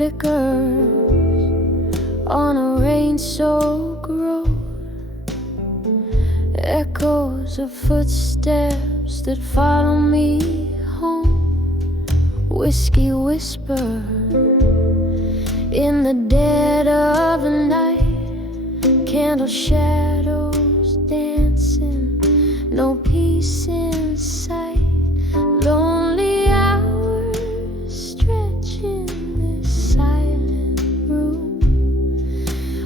flickers on a rain-soaked road, echoes of footsteps that follow me home, whiskey whisper in the dead of the night, candle shadows dancing, no peace in sight, lonely hours stretch in this silent room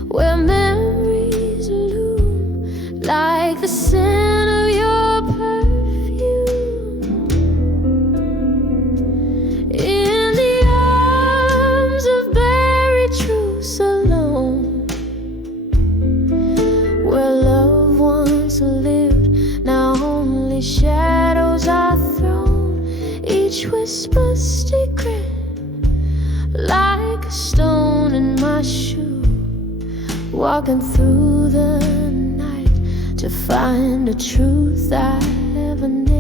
where memories loom like the scent of your perfume. In the arms of buried truths alone, where love once lived, now only shadows are thrown, each whisper secret like a stone in my shoe, walking through the night to find a truth I never knew.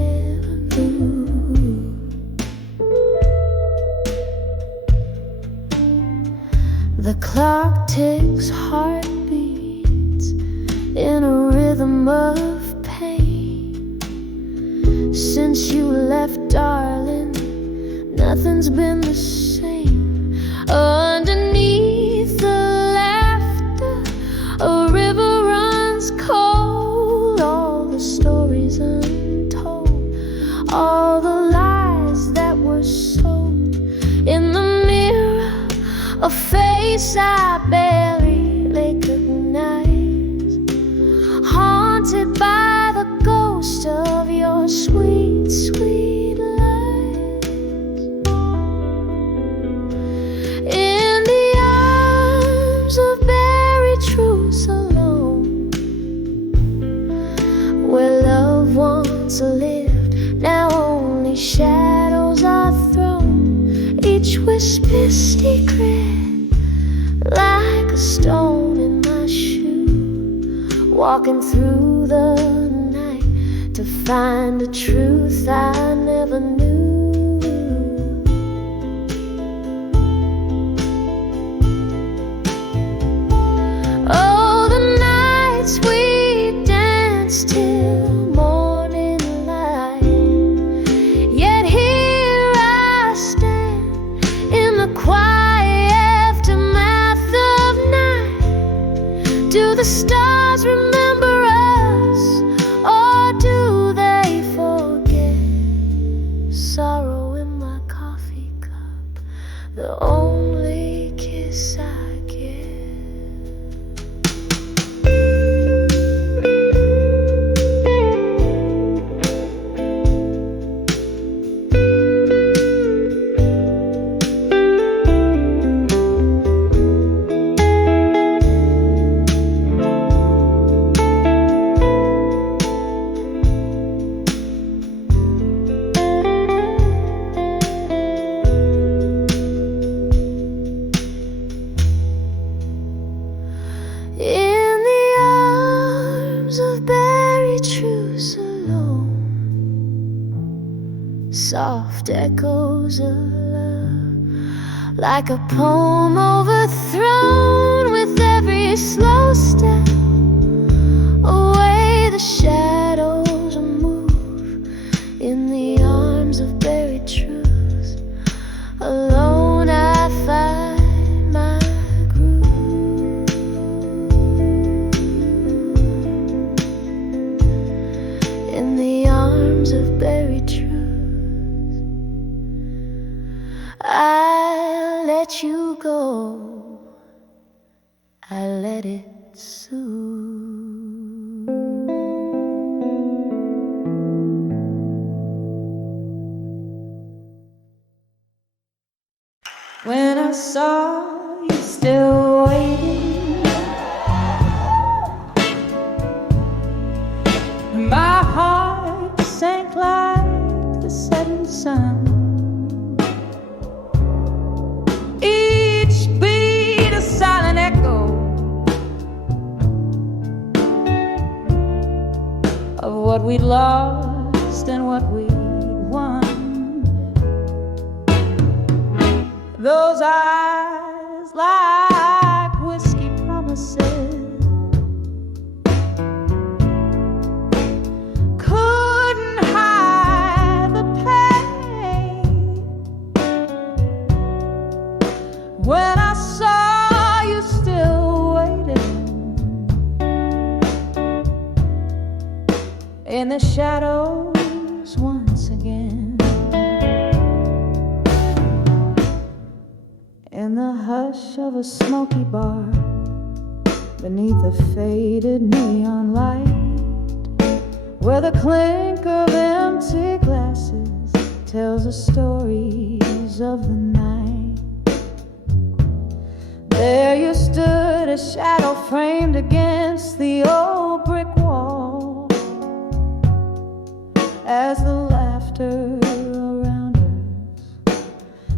The clock ticks heartbeats in a rhythm of pain. Since you left, darling, nothing's been the same. Underneath the laughter, a river runs cold. All the stories untold, all the lies that were sold. In the mirror, a face I barely recognize, haunted by the ghost of your sweet, sweet lies. In the arms of buried truths alone, where love once lived, now only shadows are thrown, each whisper secret like a stone in my shoe, walking through the night to find a truth I never knew. Oh, the nights we danced till morning light, yet here I stand in the quiet aftermath of night. Do the stars remember us, or do they forget? Sorrow in my coffee cup, the only kiss I get. In the arms of buried truths alone, soft echoes of love, like a poem overthrown with every slow step. Away the shadows move in the arms of buried truths. Alone I find my groove. In the arms of buried truths, I let you go, I let it soothe. When I saw you still waiting, my heart sank like the setting sun. Each beat a silent echo of what we'd lost and what we'd won. Those eyes when I saw you still waiting in the shadows once again, in the hush of a smoky bar, beneath a faded neon light, where the clink of empty glasses tells the stories of the night. There you stood, a shadow framed against the old brick wall, as the laughter around us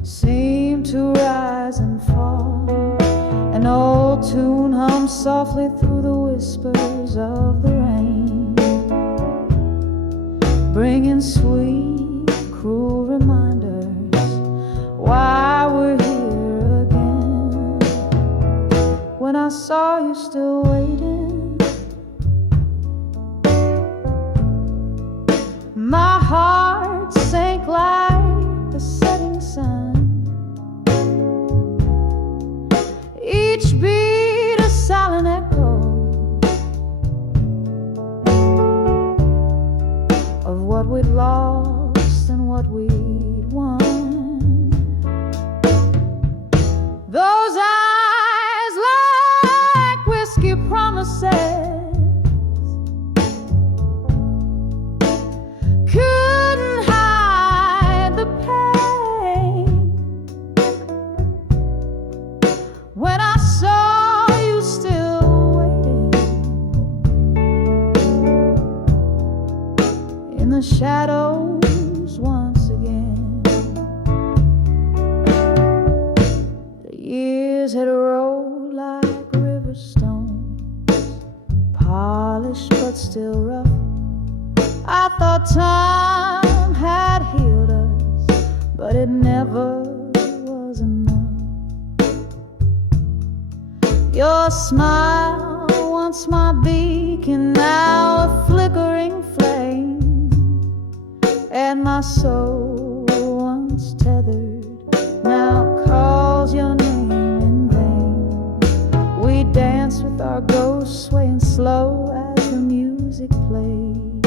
seemed to rise and fall. An old tune hummed softly through the whispers of the rain, bringing sweet, cruel reminders why we're here again. When I saw you still waiting, my heart sank like the setting sun. Each beat a silent echo of what we'd lost and what we'd won. Those eyes like whiskey promises couldn't hide the pain. When I saw you still waiting in the shadows once again, the years had rolled like river stones, polished but still rough. I thought time had healed us, but it never was enough. Your smile, once my beacon, now a flickering flame, and my soul, once tethered, now calls your name in vain. We danced with our ghosts swaying slow as the music played,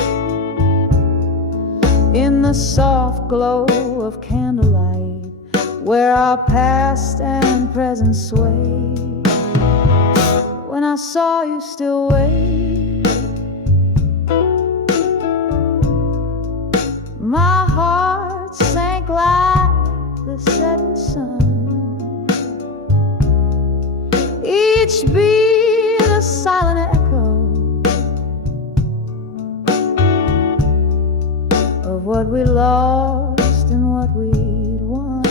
in the soft glow of candlelight, where our past and present sway. When I saw you still wait, my heart sank like the setting sun. Each beat a silent echo of what we lost and what we'd won.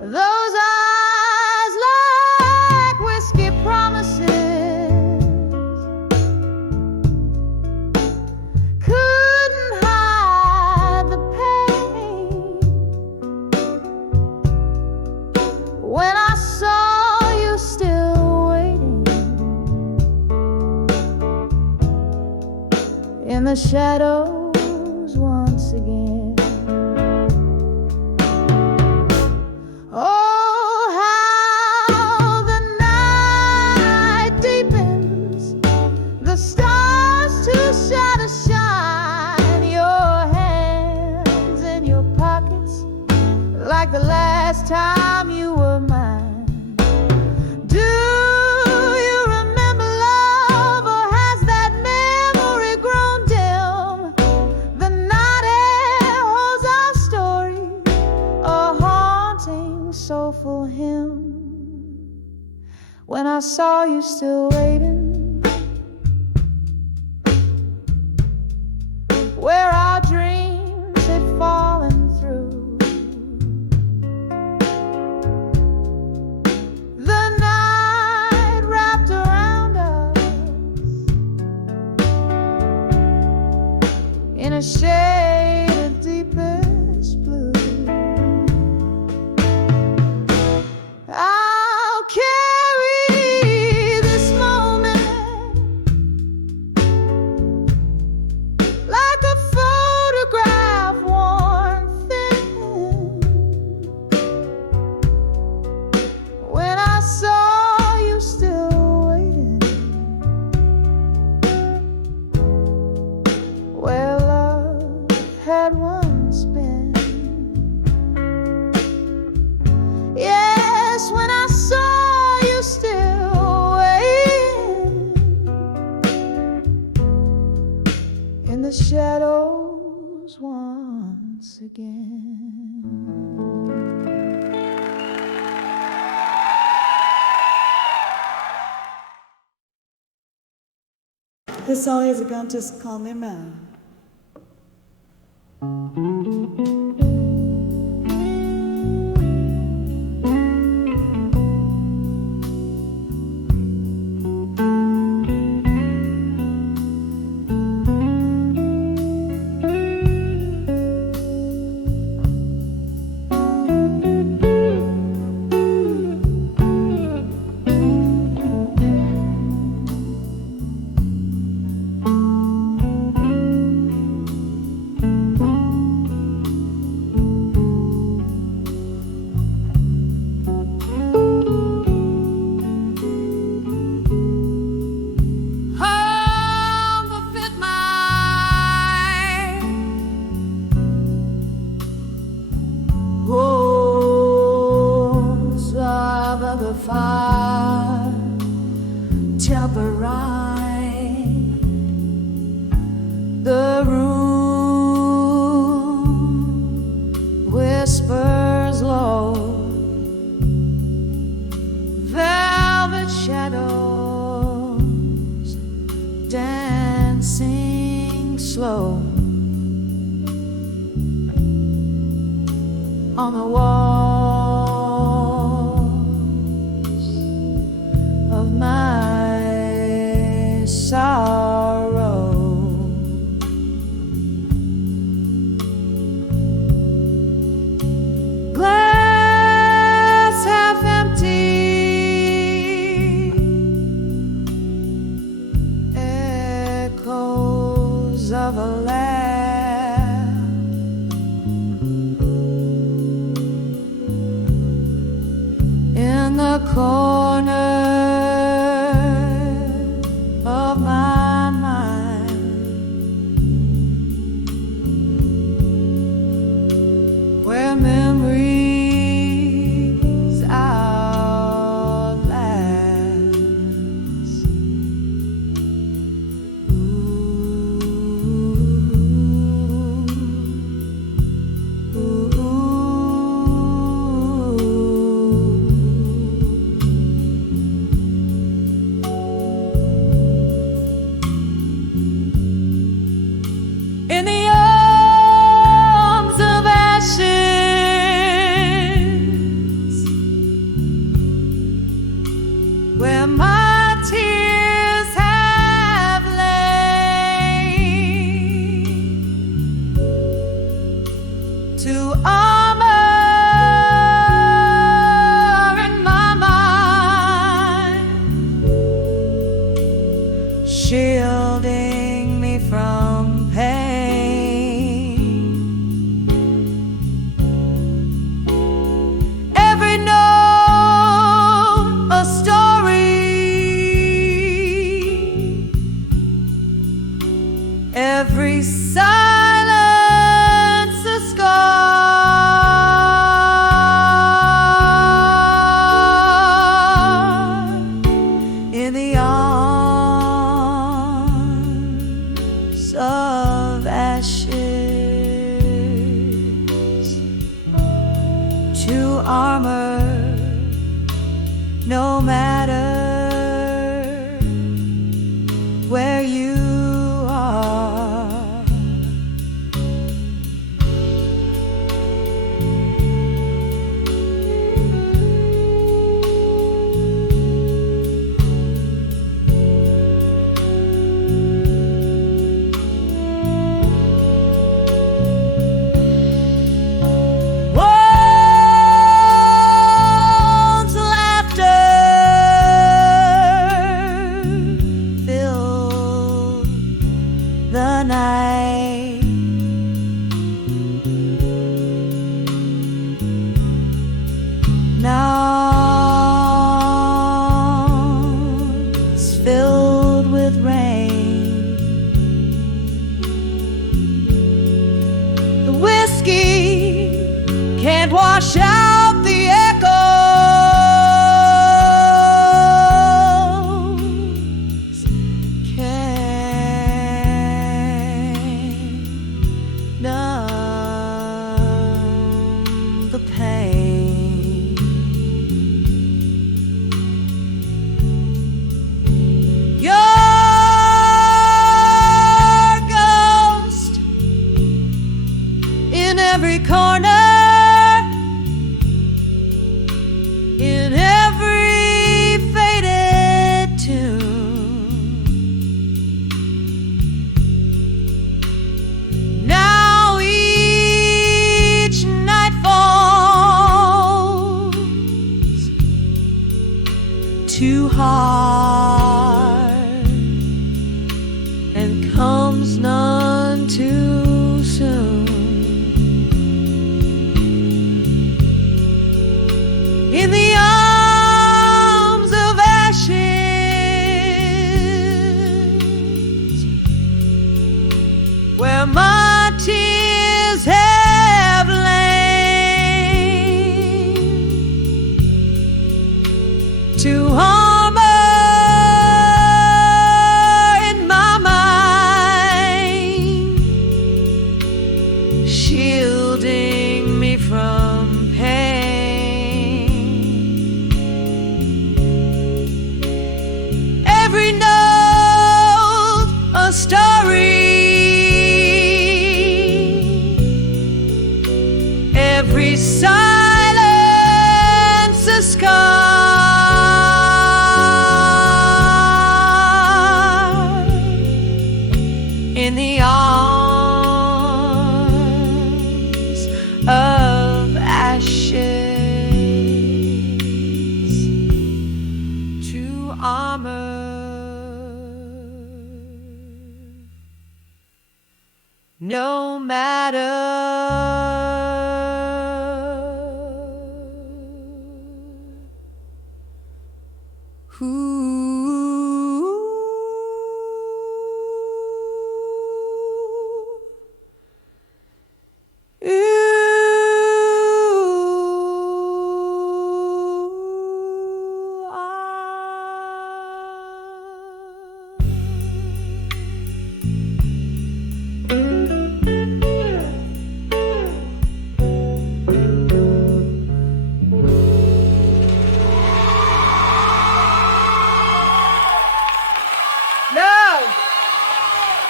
Those eyes like whiskey promises couldn't hide the pain. When I saw you still waiting in the shadows once again. Oh, how the night deepens, the stars too shine to shine. Your hands in your pockets, like the last time you were mine. Do you remember love, or has that memory grown dim? The night air holds our story, a haunting, soulful hymn. When I saw you still waiting, where our dreams had fallen through, the night wrapped around us in a shade of deepest blue. I'll carry this moment again. This song is going to call me man. The room whispers low, velvet shadows dancing slow on the walls of my sorrow. Glass half empty, echoes of a laugh. In the corner of my mind, where memories outlast. Ooh, ooh. In the arms of ashes, where my tears have lain, to armor in my mind, shielding me from pain. Every note a story, every silence a scar. In the arms of ashes, to armor, no matter where you are. World's laughter too hard and comes none too soon. In the arms of ashes, where my tears have lain, to armor in my mind, shielding me from pain. Every note a story, every silence a scar. In the arms of ashes, to armor, no matter who.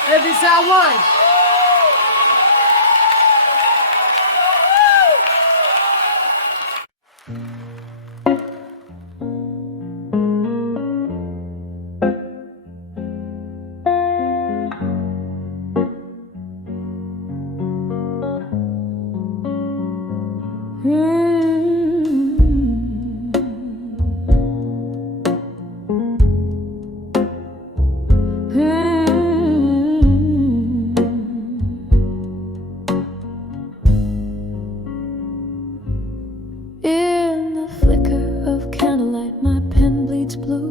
Every side one. In the flicker of candlelight, my pen bleeds blue.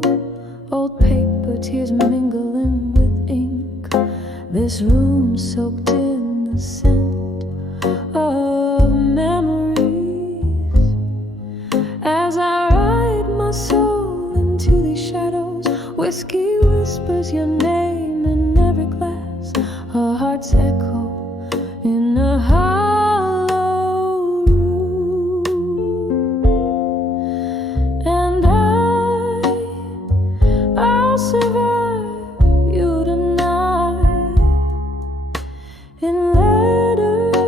Old paper tears mingling with ink. This room soaked in the scent of memories. As I ride my soul into these shadows, whiskey whispers your name in every glass. Our hearts echo in a hollow room. And I'll survive you tonight in letters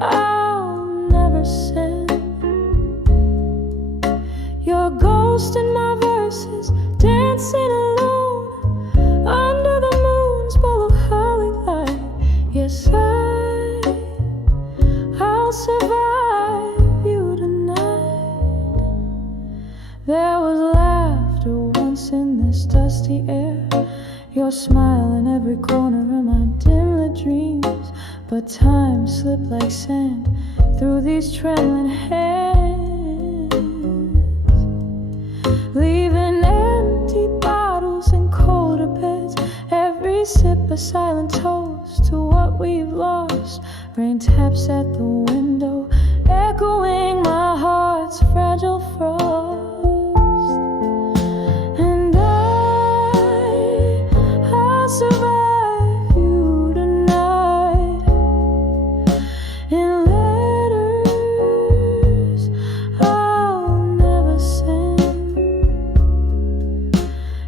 I'll never send. Your ghost in my verses, dancing alone under the moon's ball of holly light. Yes, I'll survive you tonight. There was laughter once in this dusty air, your smile in every corner of my dim-lit dreams. But time slipped like sand through these trembling hands, leaving empty bottles and colder beds. Every sip a silent toast to what we've lost. Rain taps at the window, echoing my heart's fragile frost. And I'll survive you tonight in letters I'll never send.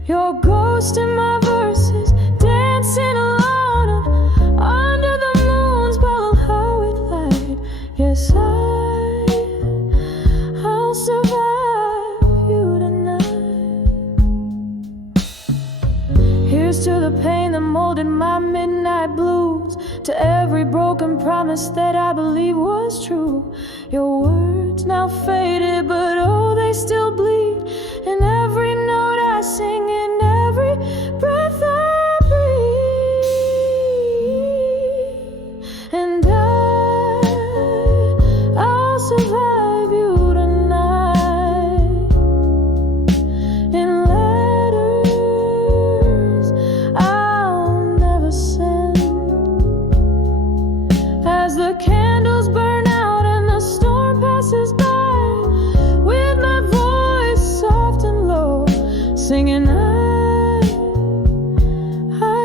Your ghost in my verses, dancing alone under the moon's ball of holly light. Yes, I'll survive you tonight. Here's to the pain that molded my midnight blues, to every broken promise that I believe was true. Your words now faded, but oh, they still bleed singing, I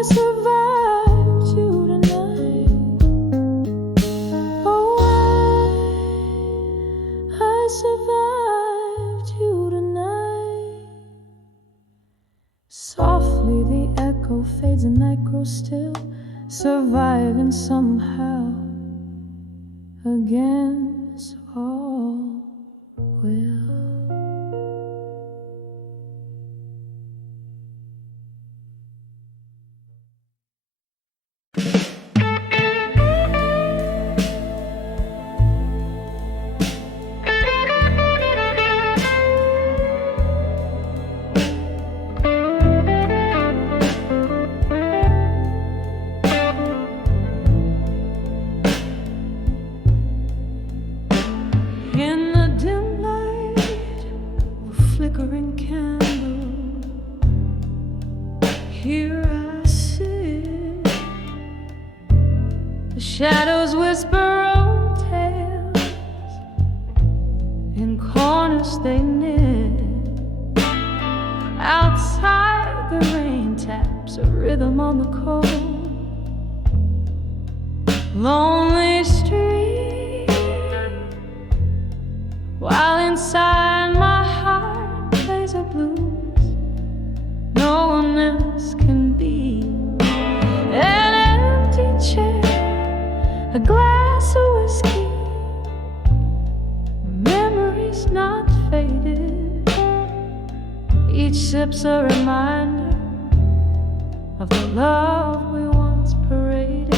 survived you tonight. Oh, I survived you tonight. Softly the echo fades and night grows still, surviving somehow against all will. Shadows whisper old tales, in corners they knit. Outside the rain taps a rhythm on the cold, lonely street, while inside my heart plays a blues no one else can be. An empty chair, a glass of whiskey, memories not faded. Each sip's a reminder of the love we once paraded.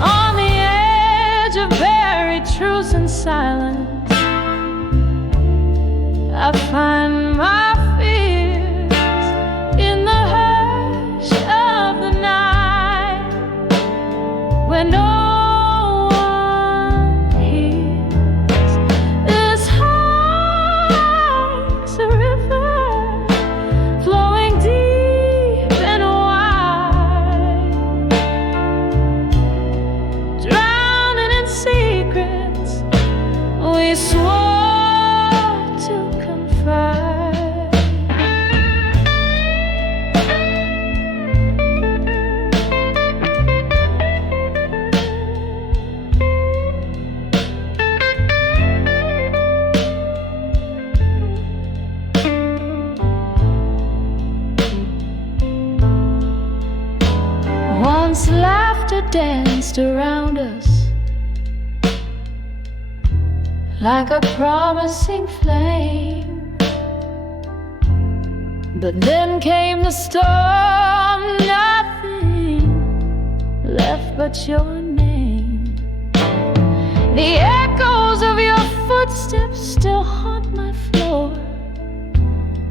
On the edge of buried truths and silence, I find my when no one hears. This heart's a river flowing deep and wide, drowning in secrets we swore to confide. Laughter danced around us like a promising flame, but then came the storm, nothing left but your name. The echoes of your footsteps still haunt my floor.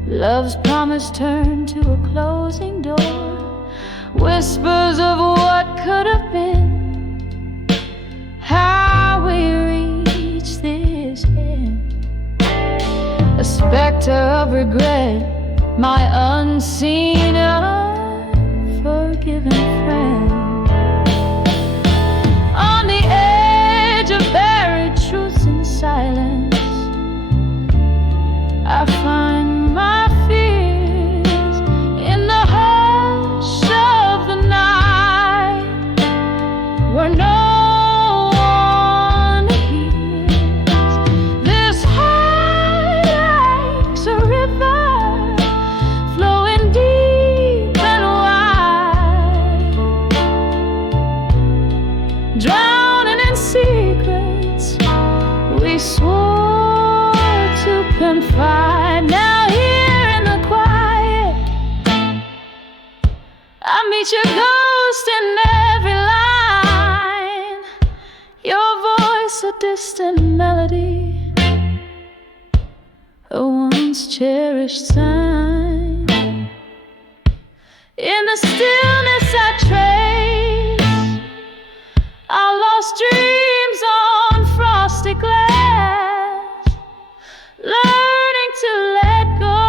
Love's promise turned to a closing door. Whispers of what could have been, how we reached this end. A specter of regret, my unseen, unforgiven friend. On the edge of buried truths and silence, I find my fears in the hush of the night, where no one hears. This heart like's a river flowing deep and wide, drowning in secrets we swore to confide. Now here in the quiet, I meet your ghost in every line. Your voice a distant melody, a once cherished sign. In the stillness I trace our lost dreams on frosty glass, learning to let go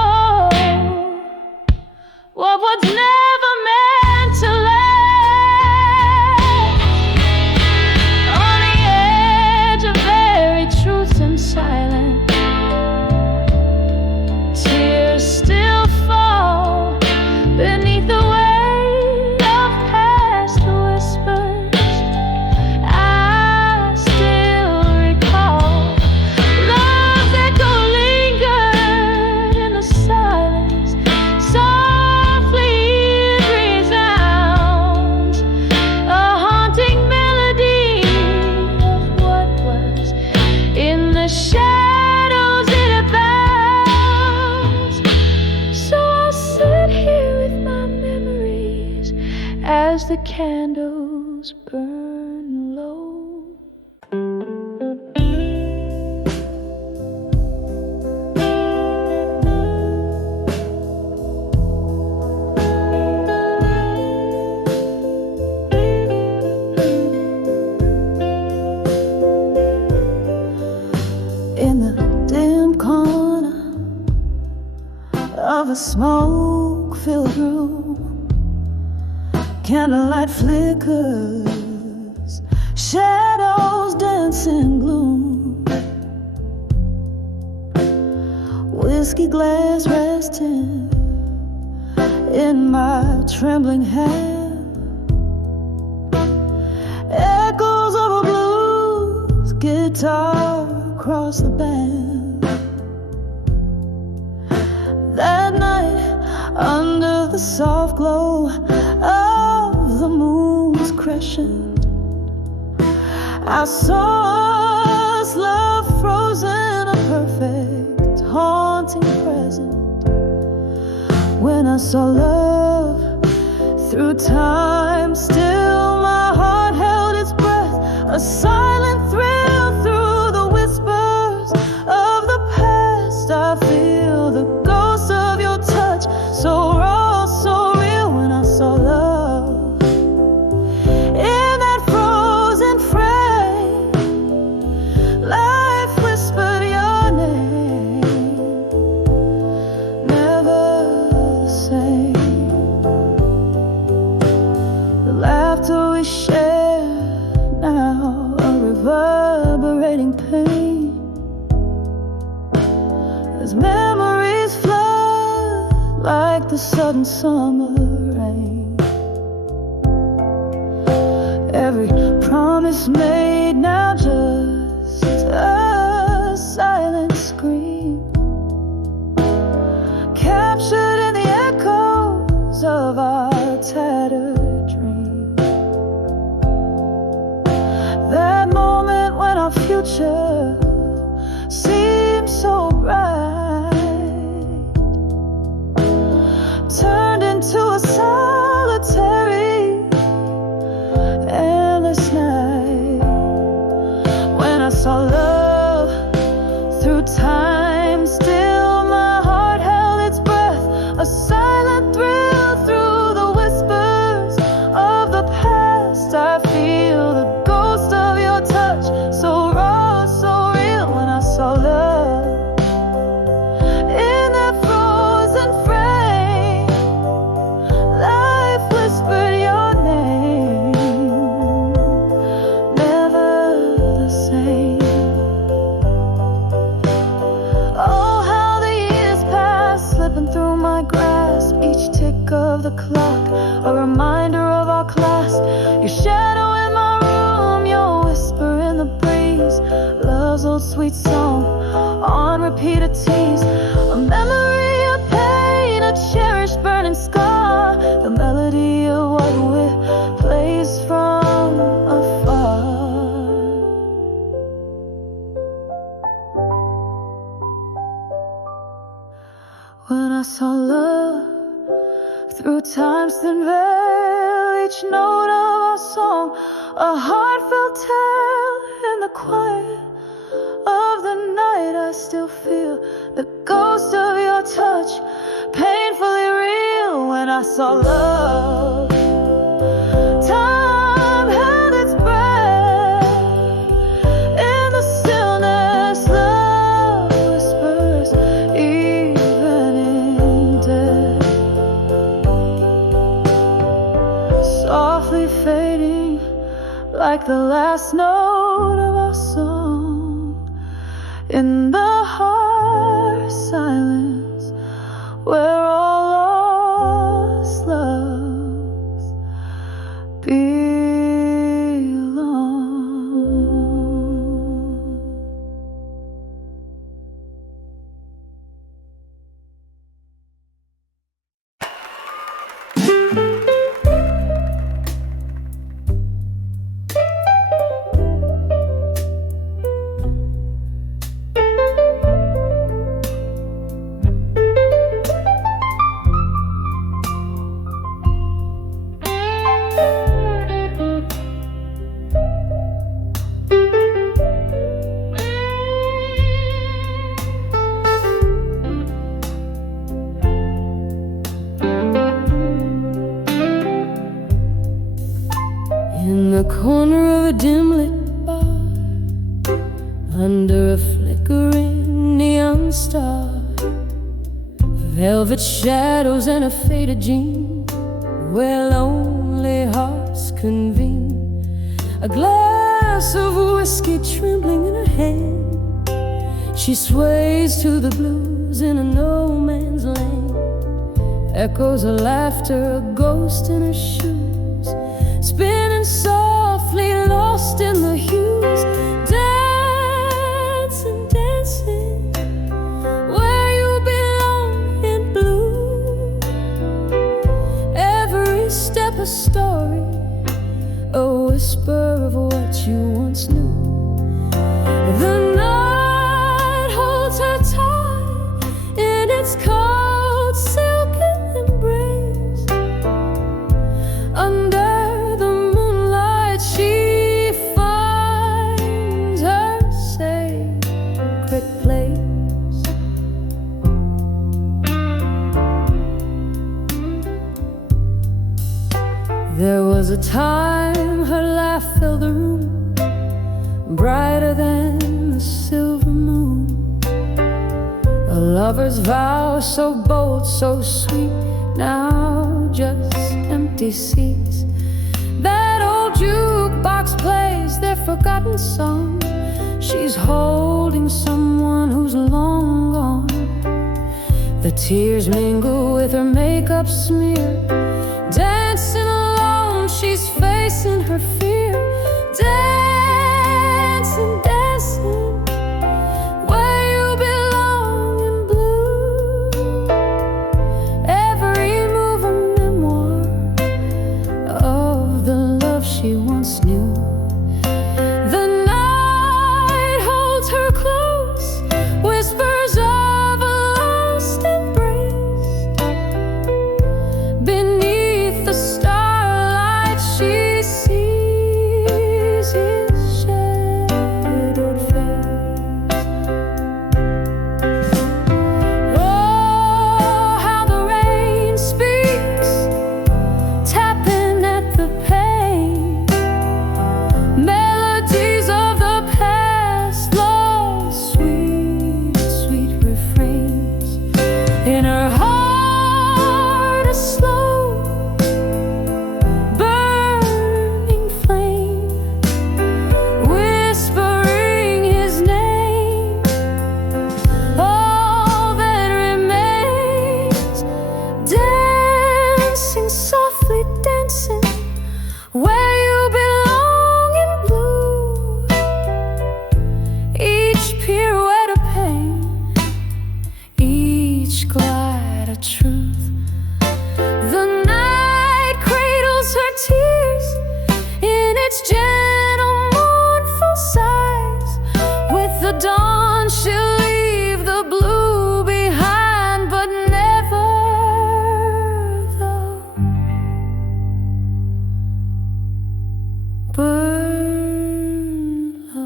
of what's never meant to last. On the edge of buried truths and silence, the candles burn low. In the dim corner of a smoke-filled room, candlelight flickers, shadows dance in gloom. Whiskey glass resting in my trembling hand, echoes of a blues guitar across the band. That night, under the soft glow of the moon's crescent, I saw us, love frozen, a perfect, haunting present. When I saw love through time, still my heart held its breath, a silent thrill through the whispers of the past. I feel the ghost of your touch, so raw, so real. When I saw love in that frozen frame, life whispered your name, never the same. The laughter we share now, a reverberating pain, as memories flood like the sudden summer rain. Every promise made now just a silent scream, captured in the echoes of our tattered dream. That moment when our future seemed so bright turned into a solitary, endless night. When I saw love through time, still my heart held its breath, a silent thrill through the whispers of the past. I feel the ghost of your touch, so raw, so real. When I saw love in that frozen frame, life whispered your name, never the same. Oh, how the years pass, slipping through my grasp, each tick of the clock a reminder of our class. Your shadow in my room, your whisper in the breeze, love's old sweet song on repeat, a tease, a memory of pain, a cherished burning scar, the melody of what we plays from afar. When I saw love through time's thin veil, each note of our song, a heartfelt tale. In the quiet of the night, I still feel the ghost of your touch, painfully real. When I saw love, time held its breath in the stillness. Love whispers even in death, softly fading like the last note of our song. In the heart silence, where all lost loves belong. under a flickering neon star, velvet shadows and a faded jean, where lonely hearts convene. A glass of whiskey trembling in her hand, she sways to the blues in a no man's land. Echoes of laughter, a ghost in her shoes, spinning softly, lost in the hues. Dancing, dancing, where you belong in blue. Every step a story, a whisper of what you once knew. The night holds her tight in its cold silken embrace. Under the moonlight she finds her sacred place. There was a time her laugh filled the room, brighter than the silver moon. A lover's vow so bold, so sweet, now just empty seats. That old jukebox plays their forgotten song. She's holding someone who's long gone. The tears mingle with her makeup smear. Dancing alone, she's facing her fear. Dancing, dancing, where you belong in blue. Every move a memoir of the love she once knew. The night holds her close, whispers of a lost embrace. Beneath the starlight she sees his shadowed face. Oh, how the rain speaks, tapping at the pane. Melodies of the past, lost, sweet, sweet refrains. In her heart a slow burning flame, whispering his name. All that remains, dancing softly, dancing where you belong in blue. Each pirouette a pain, each glide a truth. The night cradles her tears in its gentle, mournful sighs. With the dawn she'll leave the blue behind, but never the burn love.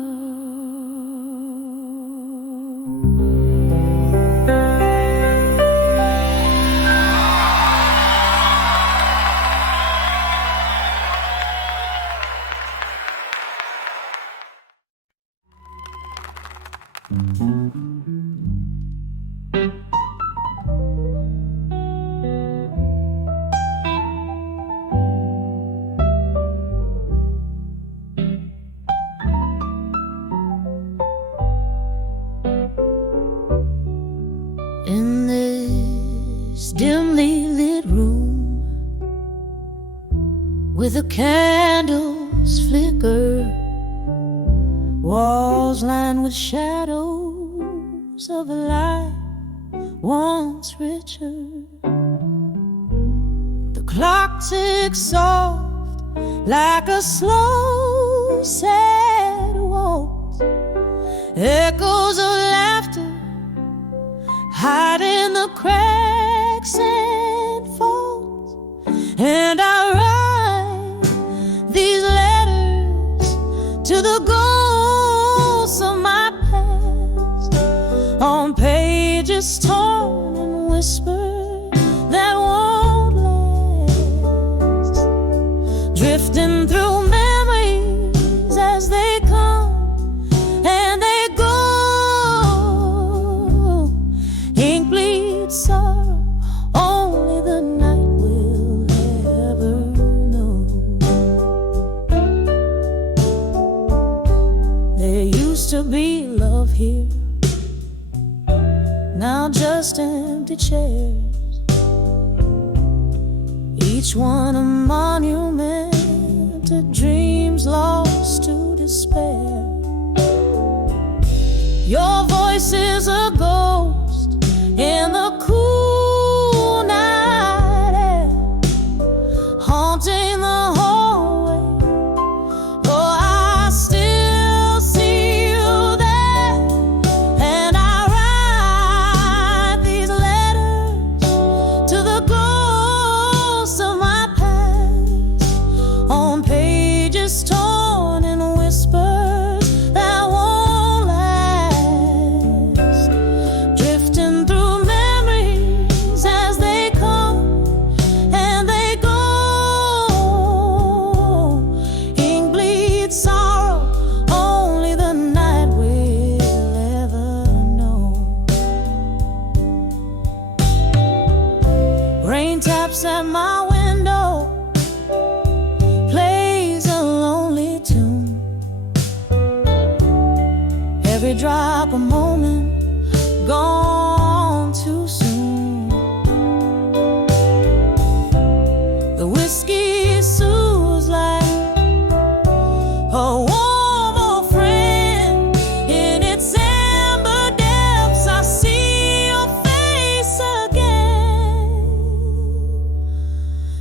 In this dimly lit room, with the candles flicker, walls lined with shadows of a light once richer. The clock ticks soft like a slow, sad waltz. Echoes of laughter hide in the cracks and folds. And I write these letters to the ghosts of my past on pages torn and whispered that won't last, drifting through memories as they come and they go. Used to be love here, now just empty chairs, each one a monument to dreams lost to despair. Your voice is a ghost in the cool night air, haunting the hallway. Oh, I still see you there, and I write these letters to the ghosts of my past on pages torn and whispers that won't last, drifting through memories as they come and they go. Ink bleeds sorrow, only the night will ever know. Rain taps at my window, plays a lonely tune. Every drop a moment, gone too soon. The whiskey soothes like a warm old friend. In its amber depths, I see your face again.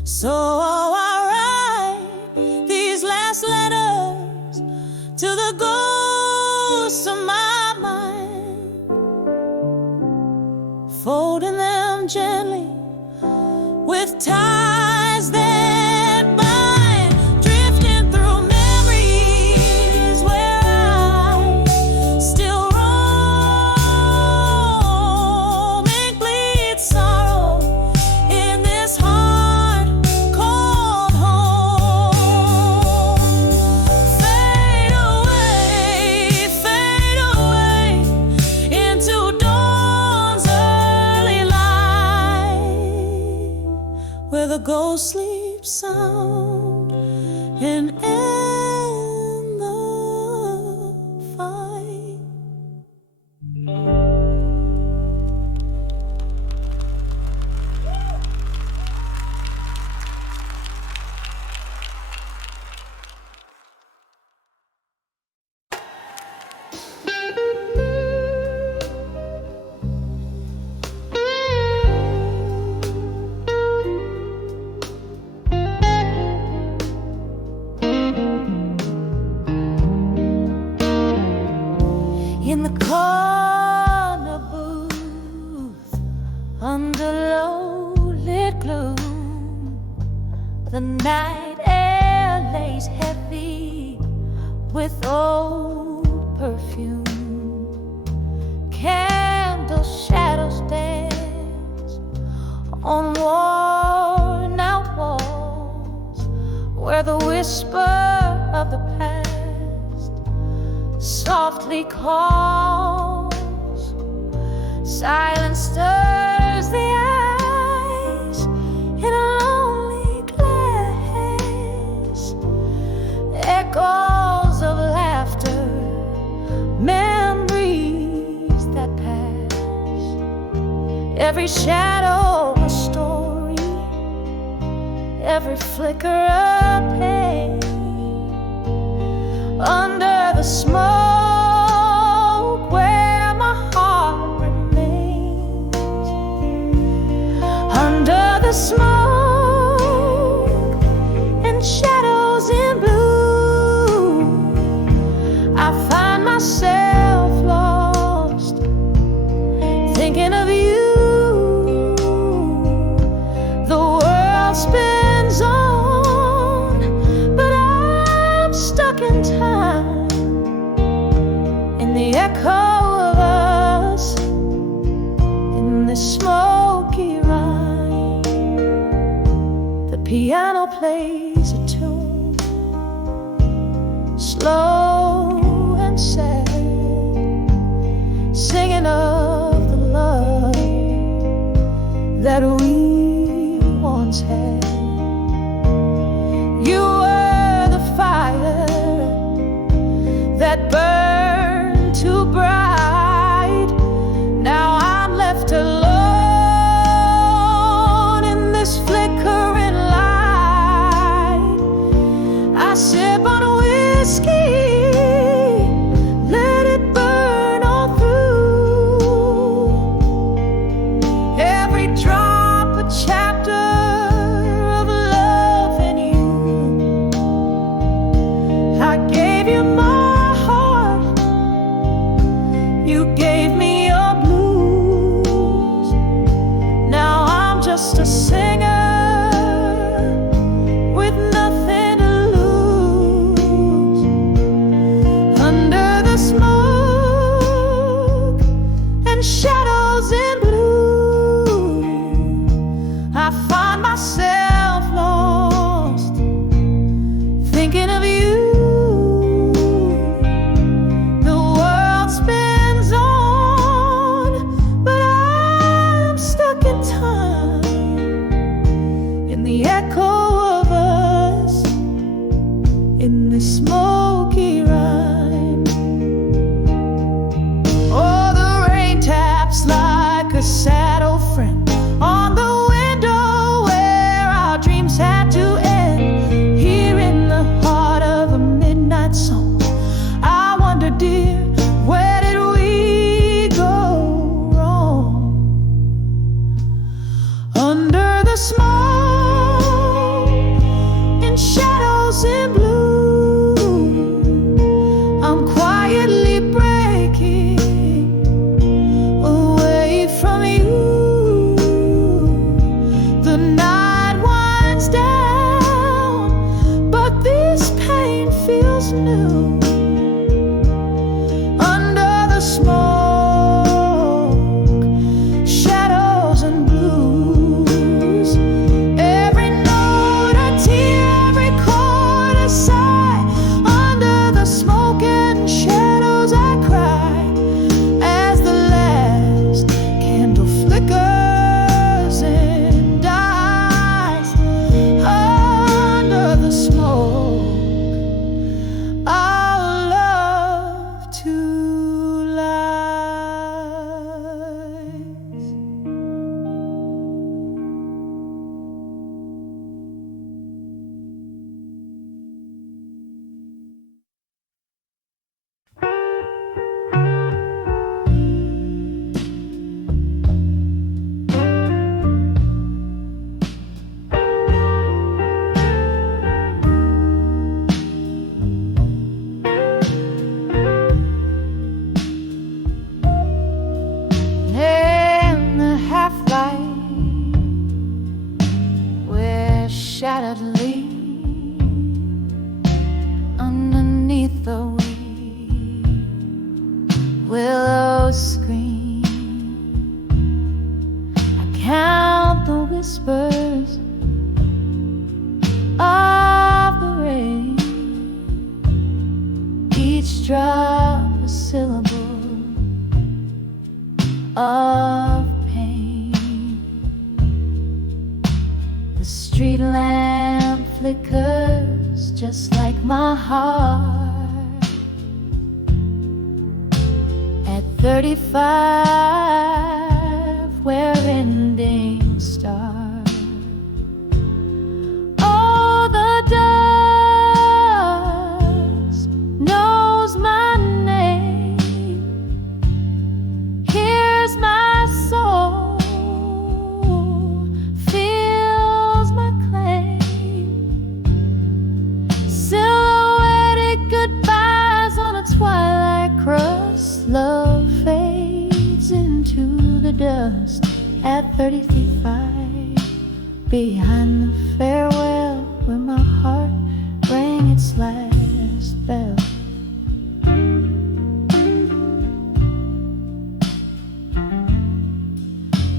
So I write these last letters to the ghosts of my mind, folding them gently with ties that bind, drifting through memories where I still roam. Ink bleeds sorrow in this heart called home. Fade away into dawn's early light, where the ghost sleeps sound and end the fight. In the corner booth, under low-lit gloom, the night air lays heavy with old perfume. Candle shadows dance on worn-out walls, where the whisper of the past softly calls. Silence stirs the eyes in a lonely glass. Echoes of laughter, memories that pass. Every shadow a story, every flicker a pain. Under the smoke where my heart remains, under the smoke and shadows in blue, I find myself lost, thinking of you. The world spins on, but I'm stuck in time, in the echo of us, in the smoky rhyme. The piano plays a tune, slow and sad, singing of the love that we once had. You were the fire that burned willows scream. I count the whispers of the rain, each drop a syllable of pain. The street lamp flickers just like my heart at 35, where endings start. Oh, the dust knows my name, hears my soul, feels my claim. Silhouetted goodbyes on a twilight crust. Love fades into the dust at 35, behind the farewell where my heart rang its last bell.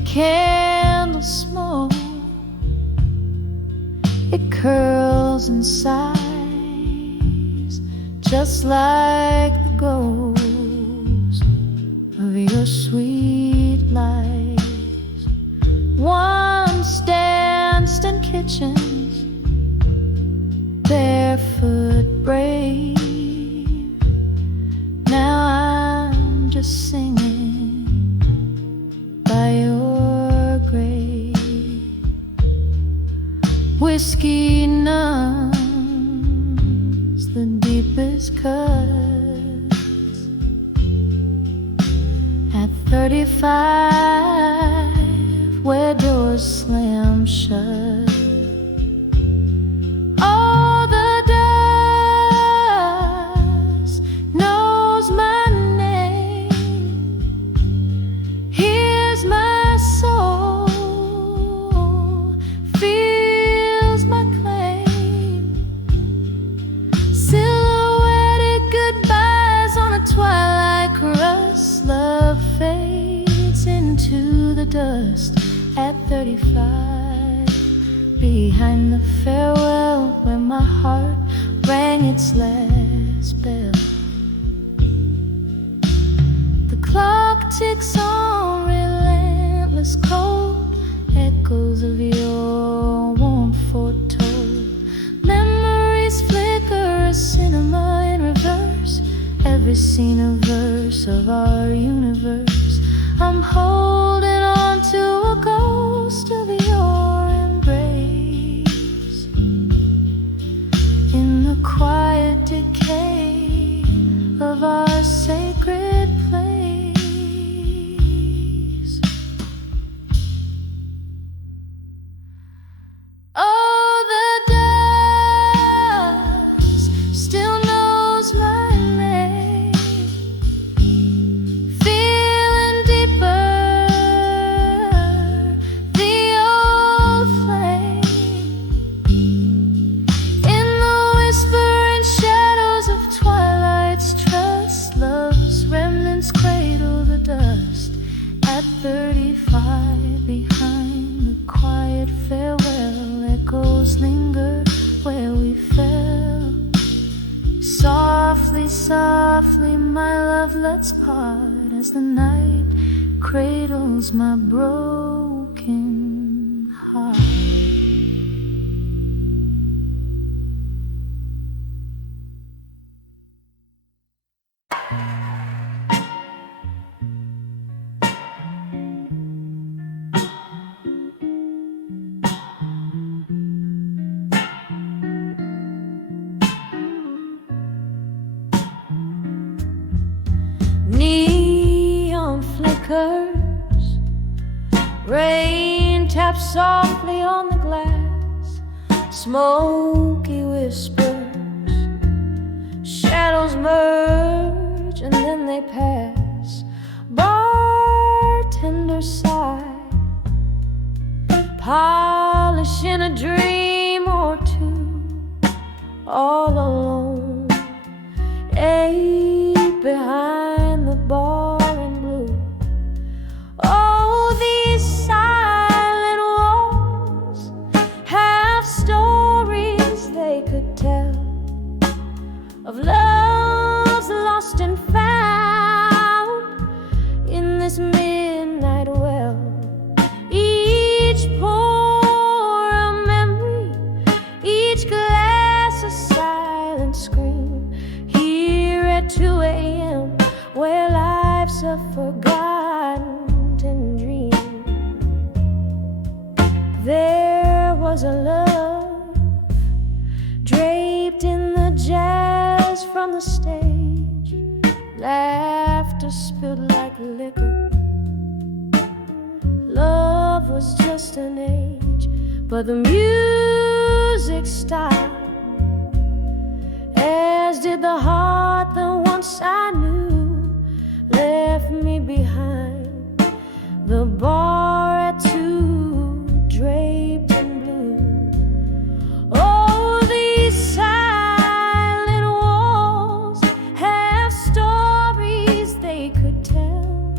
Candle smoke, it curls and sighs just like the ghost of your sweet lies. Once danced in kitchens, barefoot brave. Now I'm just singing by your grave. Whiskey numbs the deepest cuts at 35, where doors slam shut. Oh, the dust knows my name, hears my soul, feels my claim. Silhouetted goodbyes on a twilight crust. Love fades into the dust at 35, behind the farewell where my heart rang its last bell. The clock ticks on, relentless cold, echoes of your warmth foretold. Memories flicker, a cinema in reverse, every scene a verse of our universe. I'm holding on to a ghost of your embrace in the quiet decay of our sacred place. Oh, the dust still knows my name, feeling deeper the old flame. In the whispering shadows of twilight's trust, love's remnants cradle the dust at 35, behind the quiet farewell. Echoes linger where we fell. Softly, softly, my love, let's part as the night cradles my broken heart. Neon flickers, rain taps softly on the glass, smoky whispers, shadows merge and then they pass. Bartender sigh, polishing a dream or two, all alone, behind the bar. a forgotten dream. There was a love draped in the jazz from the stage, laughter spilled like liquor. Love was just an age, but the music stopped, as did the heart that once I knew left me behind the bar at 2, draped in blue. Oh, these silent walls have stories they could tell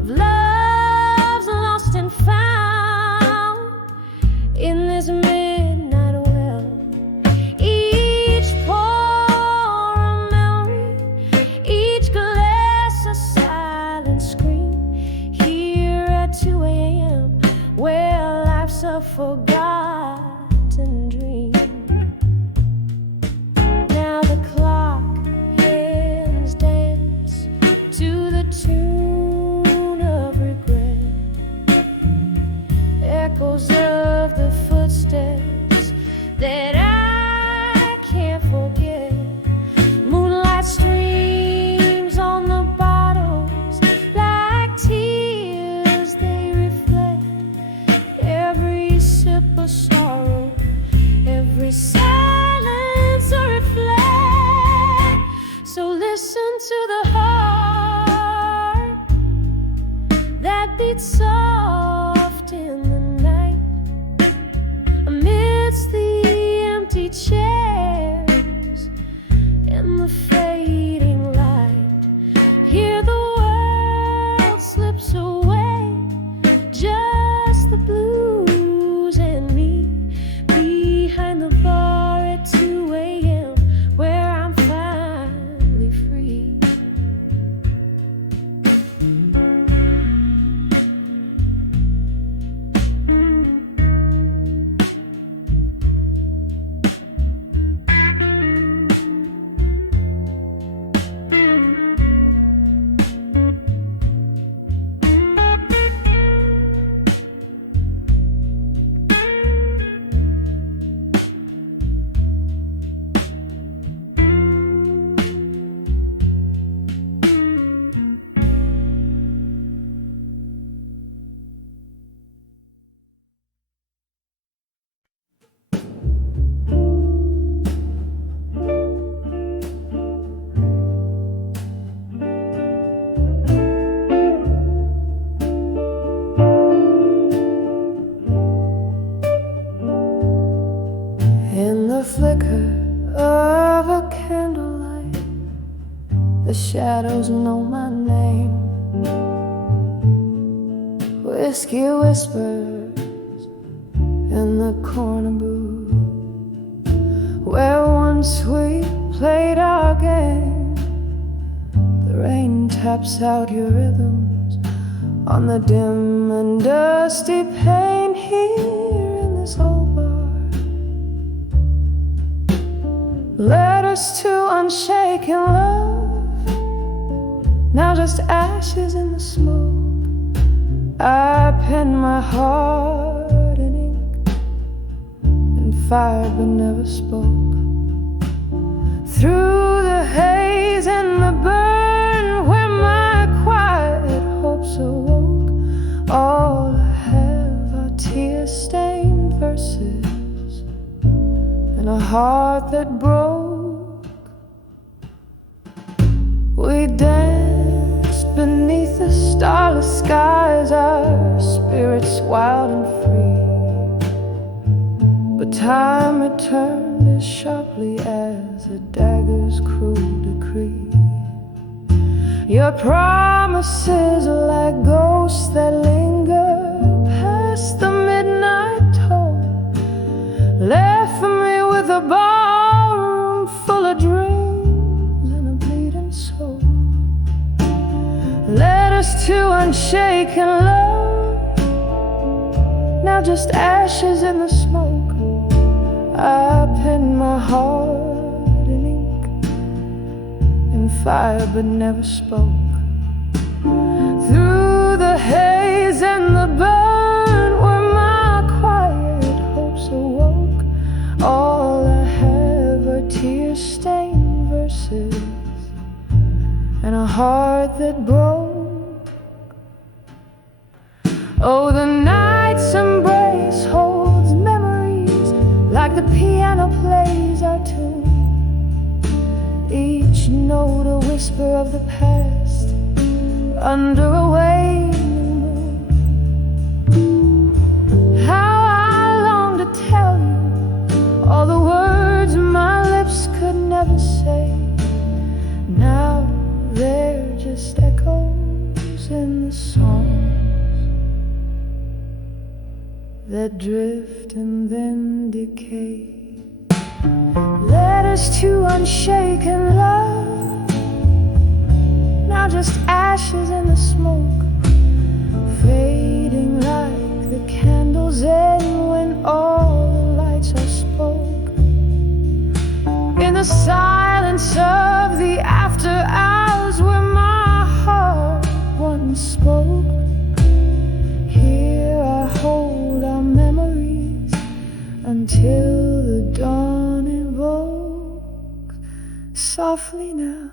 of loves lost and found in this midnight well. Each pour a memory, each glass a silent scream. Here at 2 a.m., where life's a forgotten dream. Now the clock hands dance to the tune of regret, echoes of the footsteps that I can't forget. Moonlight streams on the bottles like tears they reflect. Every sip a sorrow, every silence a reflect. So listen to the heart that beats soft in the night, amidst the empty chairs and the fading light. Here the world slips away, just the blues and me, behind the bar at 2 a.m., where I'm finally free. In the flicker of a candlelight, the shadows know my name. Whiskey whispers in the corner booth, where once we played our game. The rain taps out your rhythms on the dim and dusty pane here in this old bar. Letters to unshaken love, now just ashes in the smoke. I penned my heart in ink and fire but never spoke. Through the haze and the burn, where my quiet hopes awoke, all I have are tear-stained verses and a heart that broke. We danced beneath the starless skies, our spirits wild and free. But time returned as sharply as a dagger's cruel decree. Your promises are like ghosts that linger past the midnight toll, left for me with a ballroom full of dreams and a bleeding soul. Letters to unshaken love, now just ashes in the smoke. I penned my heart in ink and fire but never spoke. heart that broke. Oh, the night's embrace holds memories like the piano plays our tune. Each note a whisper of the past under a waning moon. How I long to tell you all the words my lips could never say. Now they're just echoes in the songs that drift and then decay. Letters to unshaken love, now just ashes in the smoke, fading like the candles end when all the lights are spoke. In the silence of the after hours where my heart once spoke, here I hold our memories until the dawn invokes. Softly now,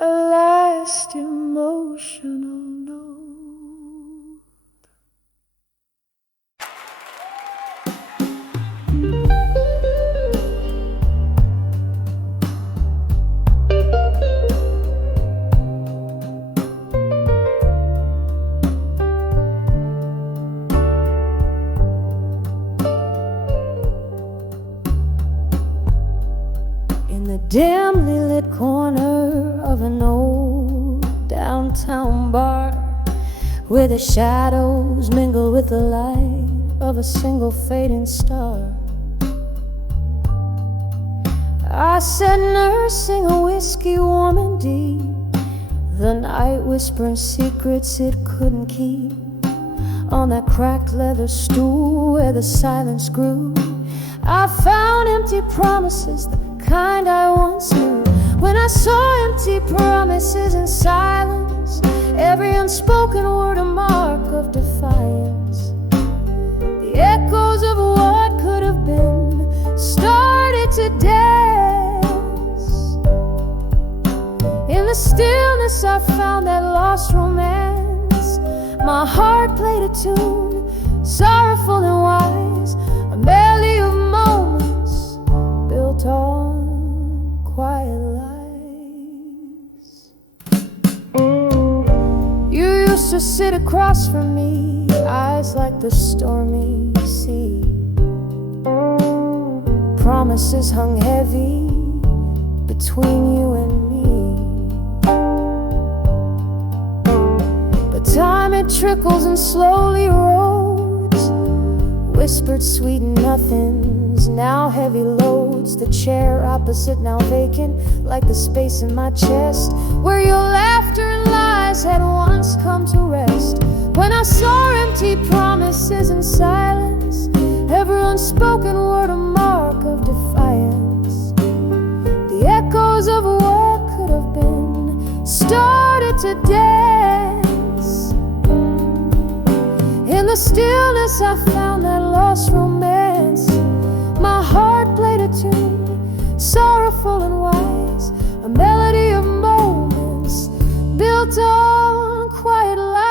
a last emotional note. Dimly lit corner of an old downtown bar, where the shadows mingle with the light of a single fading star, I sat nursing a whiskey warm and deep, the night whispering secrets it couldn't keep, on that cracked leather stool where the silence grew. I found empty promises, the kind I once knew. When I saw empty promises in silence, every unspoken word a mark of defiance. The echoes of what could have been started to dance. In the stillness I found that lost romance. My heart played a tune, sorrowful and wise, a melody of moments built on quiet lies. You used to sit across from me, eyes like the stormy sea. Promises hung heavy between you and me. But time it trickles and slowly rolls, whispered sweet nothings, now heavy loads. The chair opposite now vacant, like the space in my chest where your laughter and lies had once come to rest. When I saw empty promises in silence, every unspoken word a mark of defiance. The echoes of what could have been started to dance. In the stillness I found that lost romance. My heart played a tune, sorrowful and wise, a melody of moments built on quiet lies.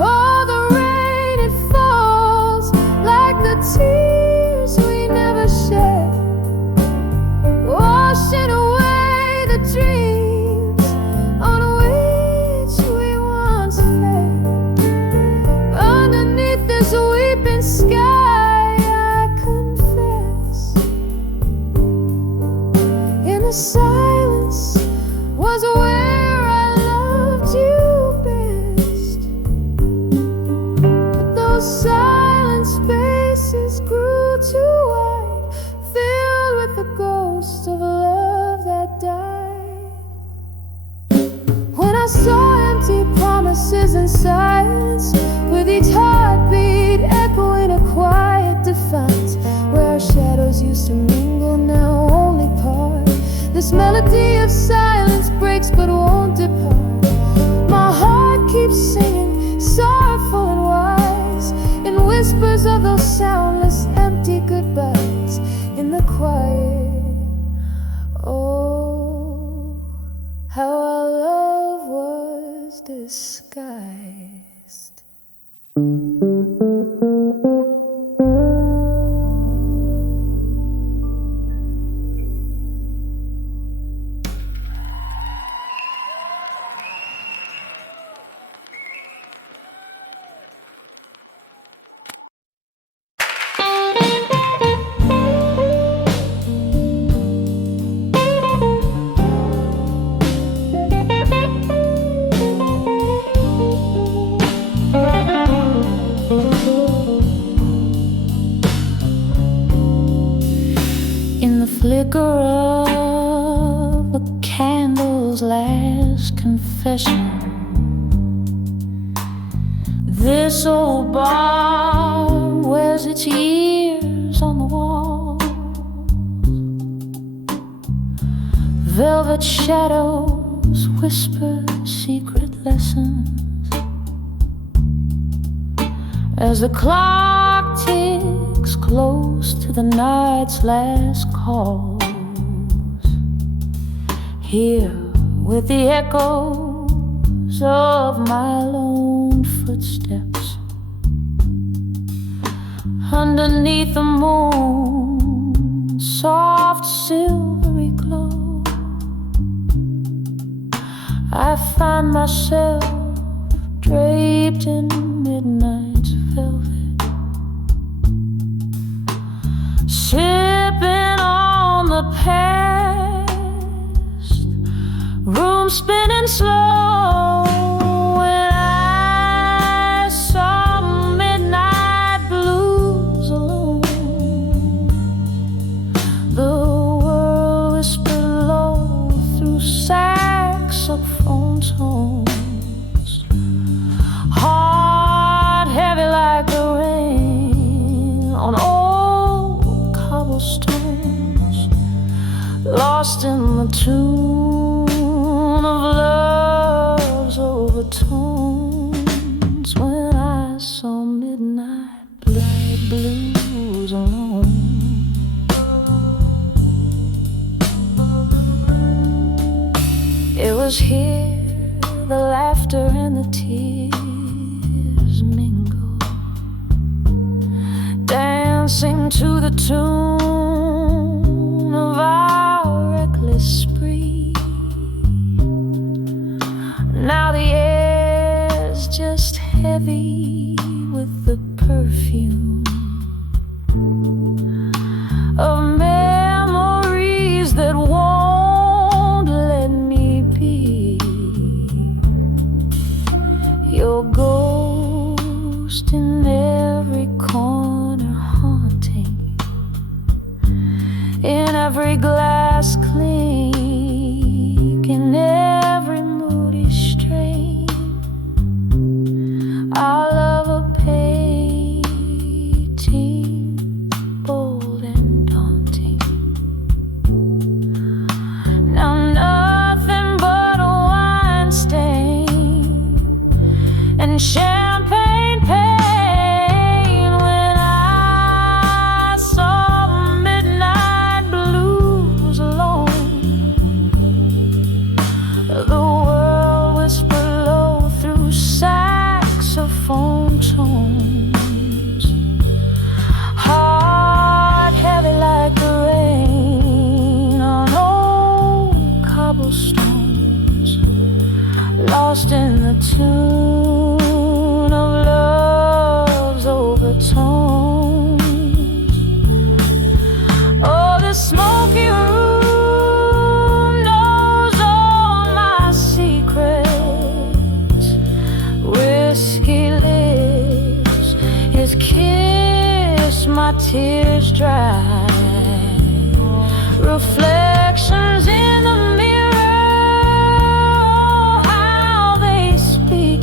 Oh, the rain, it falls like the tears we never shed, washing away the dreams on which we once fed. Underneath this weeping sky, I confess, in the silence was where I loved you best. But those silent spaces grew too wide, filled with the ghost of love that died. When I saw empty promises in silence, with each heartbeat echoing a quiet defiance, where our shadows used to mingle, now only part. This melody of silence breaks but won't depart. My heart keeps singing, sorrowful and wise, in whispers of those soundless, empty goodbyes in the quiet. disguised. In the flicker of a candle's last confession, this old bar wears its years on the wall. Velvet shadows whisper secret lessons as the clock ticks close to the night's last calls. Here with the echoes of my lone footsteps underneath the moon's soft silvery glow, I find myself draped in midnight's velvet, sipping on the past, room spinning slow. When I saw midnight blues alone, the world whispered low through saxophone tones, heart heavy like the rain on old cobblestones, lost in the tune of love's overtones. When I saw midnight blues alone, it was here the laughter and the tears mingle, dancing to the tune of our reckless spree. Now the air's just heavy with the perfume of memories that won't let me be your ghost in every corner, haunting in every glass clink, in every moody strain. Our love a painting, bold and daunting. Now nothing but a wine stain and champagne pain. When I saw midnight blues alone, the world whispered low through saxophone tones, heart heavy like the rain on old cobblestones, lost in the tune of love's overtones. Oh, the smoky room knows all my secrets. Whiskey lips, his kiss my tears dry. Reflections in the mirror, how they speak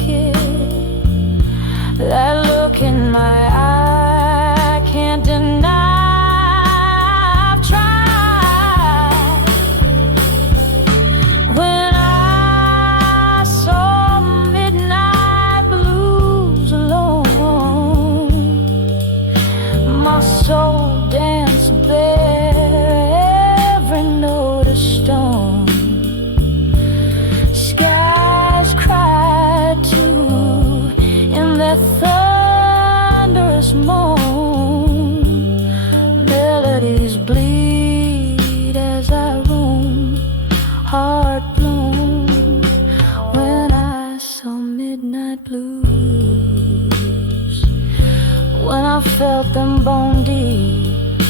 felt them bone deep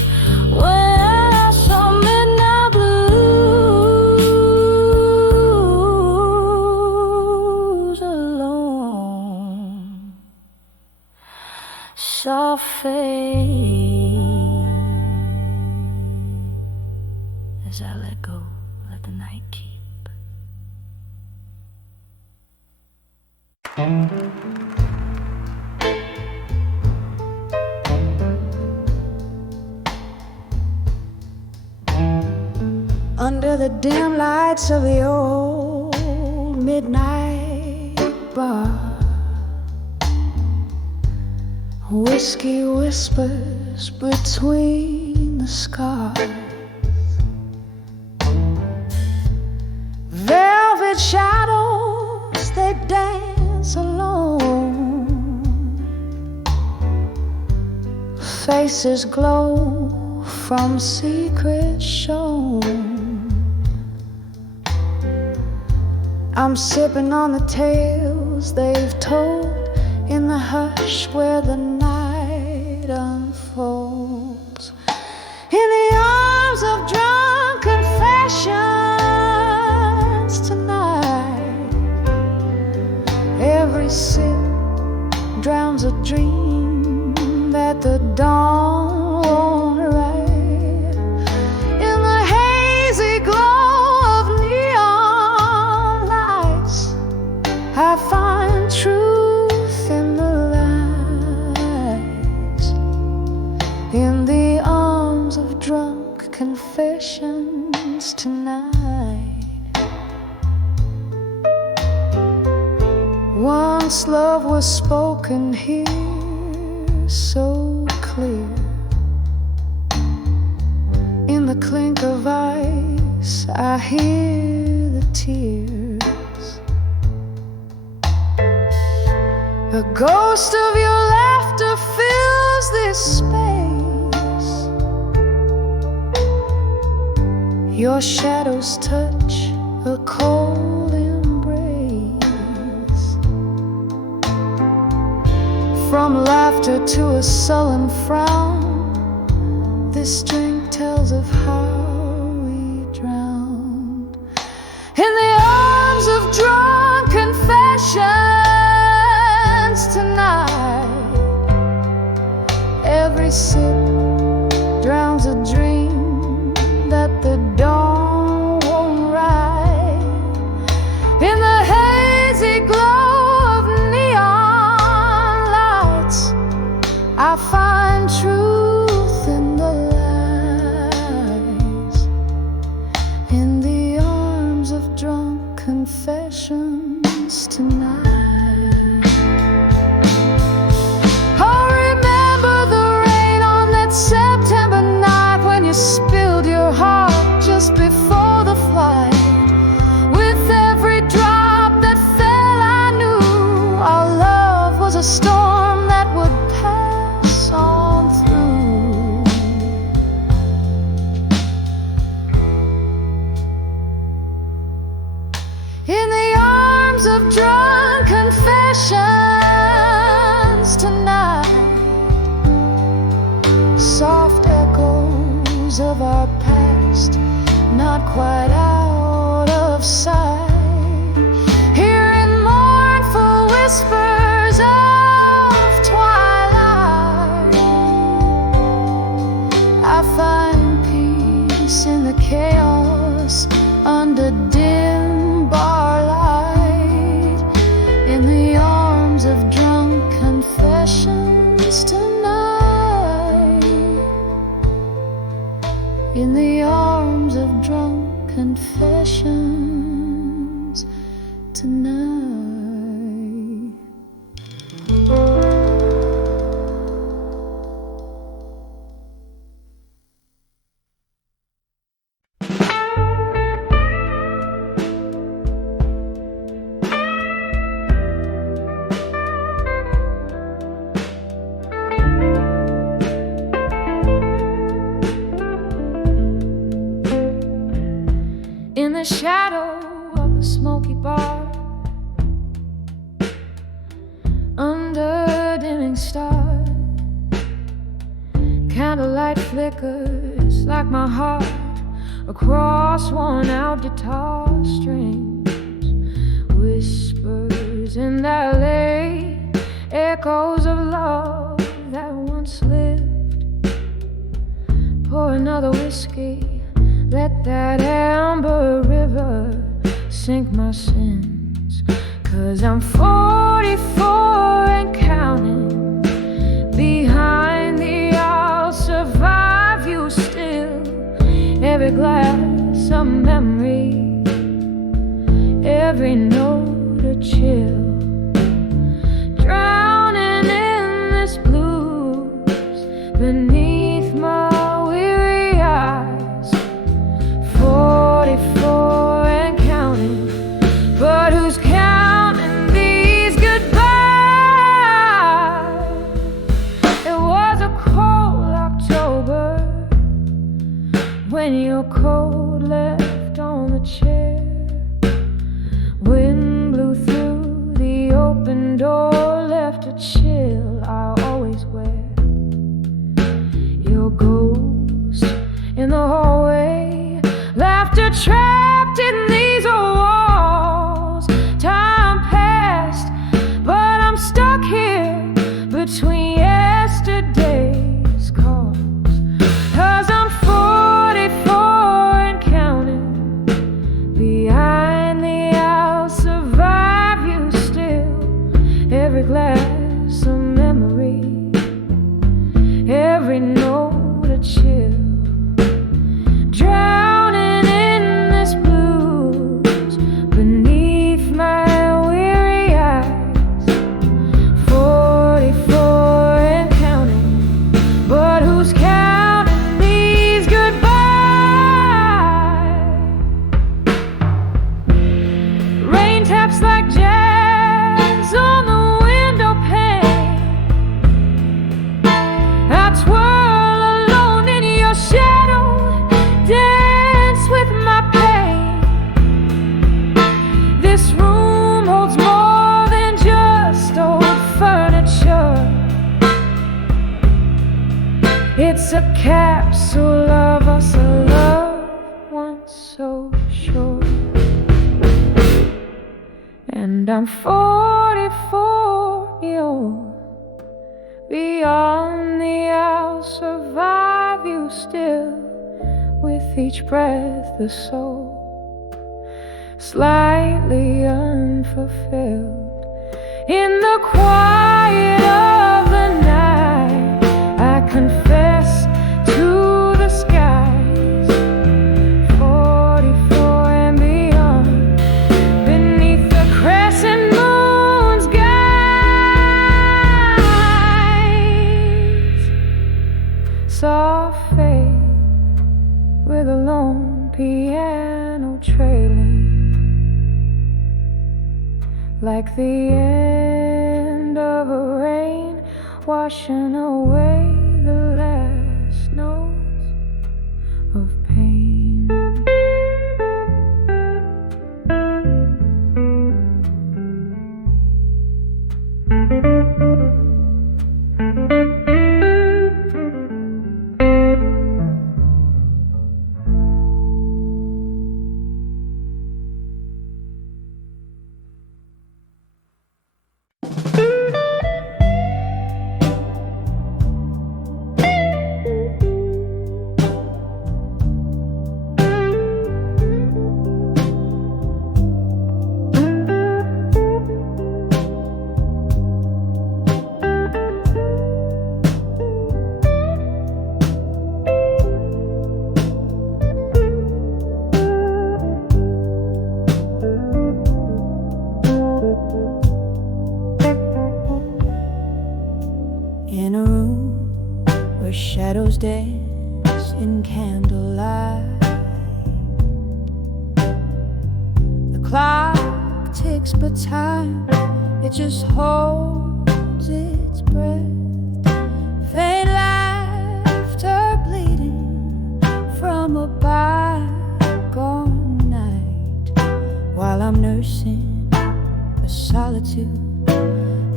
when I saw midnight blues alone. Soft fade as I let go, let the night keep. Under the dim lights of the old midnight bar, whiskey whispers between the scars. Velvet shadows, they dance alone. Faces glow from secrets shown. I'm sipping on the tales they've told in the hush where the night unfolds. In the arms of drunk confessions tonight, every sip drowns a dream that the dawn won't write. In the hazy glow of neon lights, I find truth in the lies. In the arms of drunk confessions tonight. Once love was spoken here so clear. In the clink of ice, I hear the tears. The ghost of your laughter fills this space. Your shadows touch a cold embrace. From laughter to a sullen frown, this drink tells of how we drowned. In the arms of drunk confessions tonight, every sip drowns a dream that the dawn won't write. In the hazy glow of neon lights, I find truth in the lies. In the arms of drunk confessions tonight. Oh, remember the rain on that September night when you spilled your heart just before the flight. With every drop that fell, I knew our love was a storm that would pass on through. In the arms of drunk confessions tonight, soft echoes of our past, not quite out of sight. Hearing mournful whispers of twilight, I find peace in the chaos under dim bar light. In the arms of drunk confessions tonight. In the arms of drunk confessions tonight. In the shadow of a smoky bar, under dimming stars, candlelight flickers like my heart across worn-out guitar strings. Whispers in that lake, echoes of love that once lived. Pour another whiskey, let that amber river sink my sins. 'Cause I'm 44 and counting. Behind the I'll survive you still. Every glass a memory, every note a chill. Drowning in this blues beneath my weary eyes. 44 and counting, but who's counting these goodbyes? It was a cold October when your coat left on the chair. Wind blew through the open door, left a chill I always wear. Your ghost in the hallway, laughter trapped in these walls. Time passed, but I'm stuck here between yesterday's calls. 'Cause I'm 44 and counting. Behind the I'll survive you still. Every glass a memory, every note a chill. Drowning in this blues beneath my weary eyes. 44 and counting, but who's counting these goodbyes? Rain taps like jazz on the window pane. I twirl alone in your shadow, dance with my pain. This room holds more than just old furniture. It's a capsule of us, a love once so short. And I'm 44, you're beyond the I'll survive you still. With each breath the soul slightly unfulfilled. In the quiet of the night, I confess to the skies. 44 and beyond, beneath the crescent moon's guise. Soft fade with a lone piano trailing, like the end of a rain washing away the last notes of pain. In a room where shadows dance in candlelight, the clock ticks but time, it just holds its breath. Faint laughter bleeding from a bygone night, while I'm nursing a solitude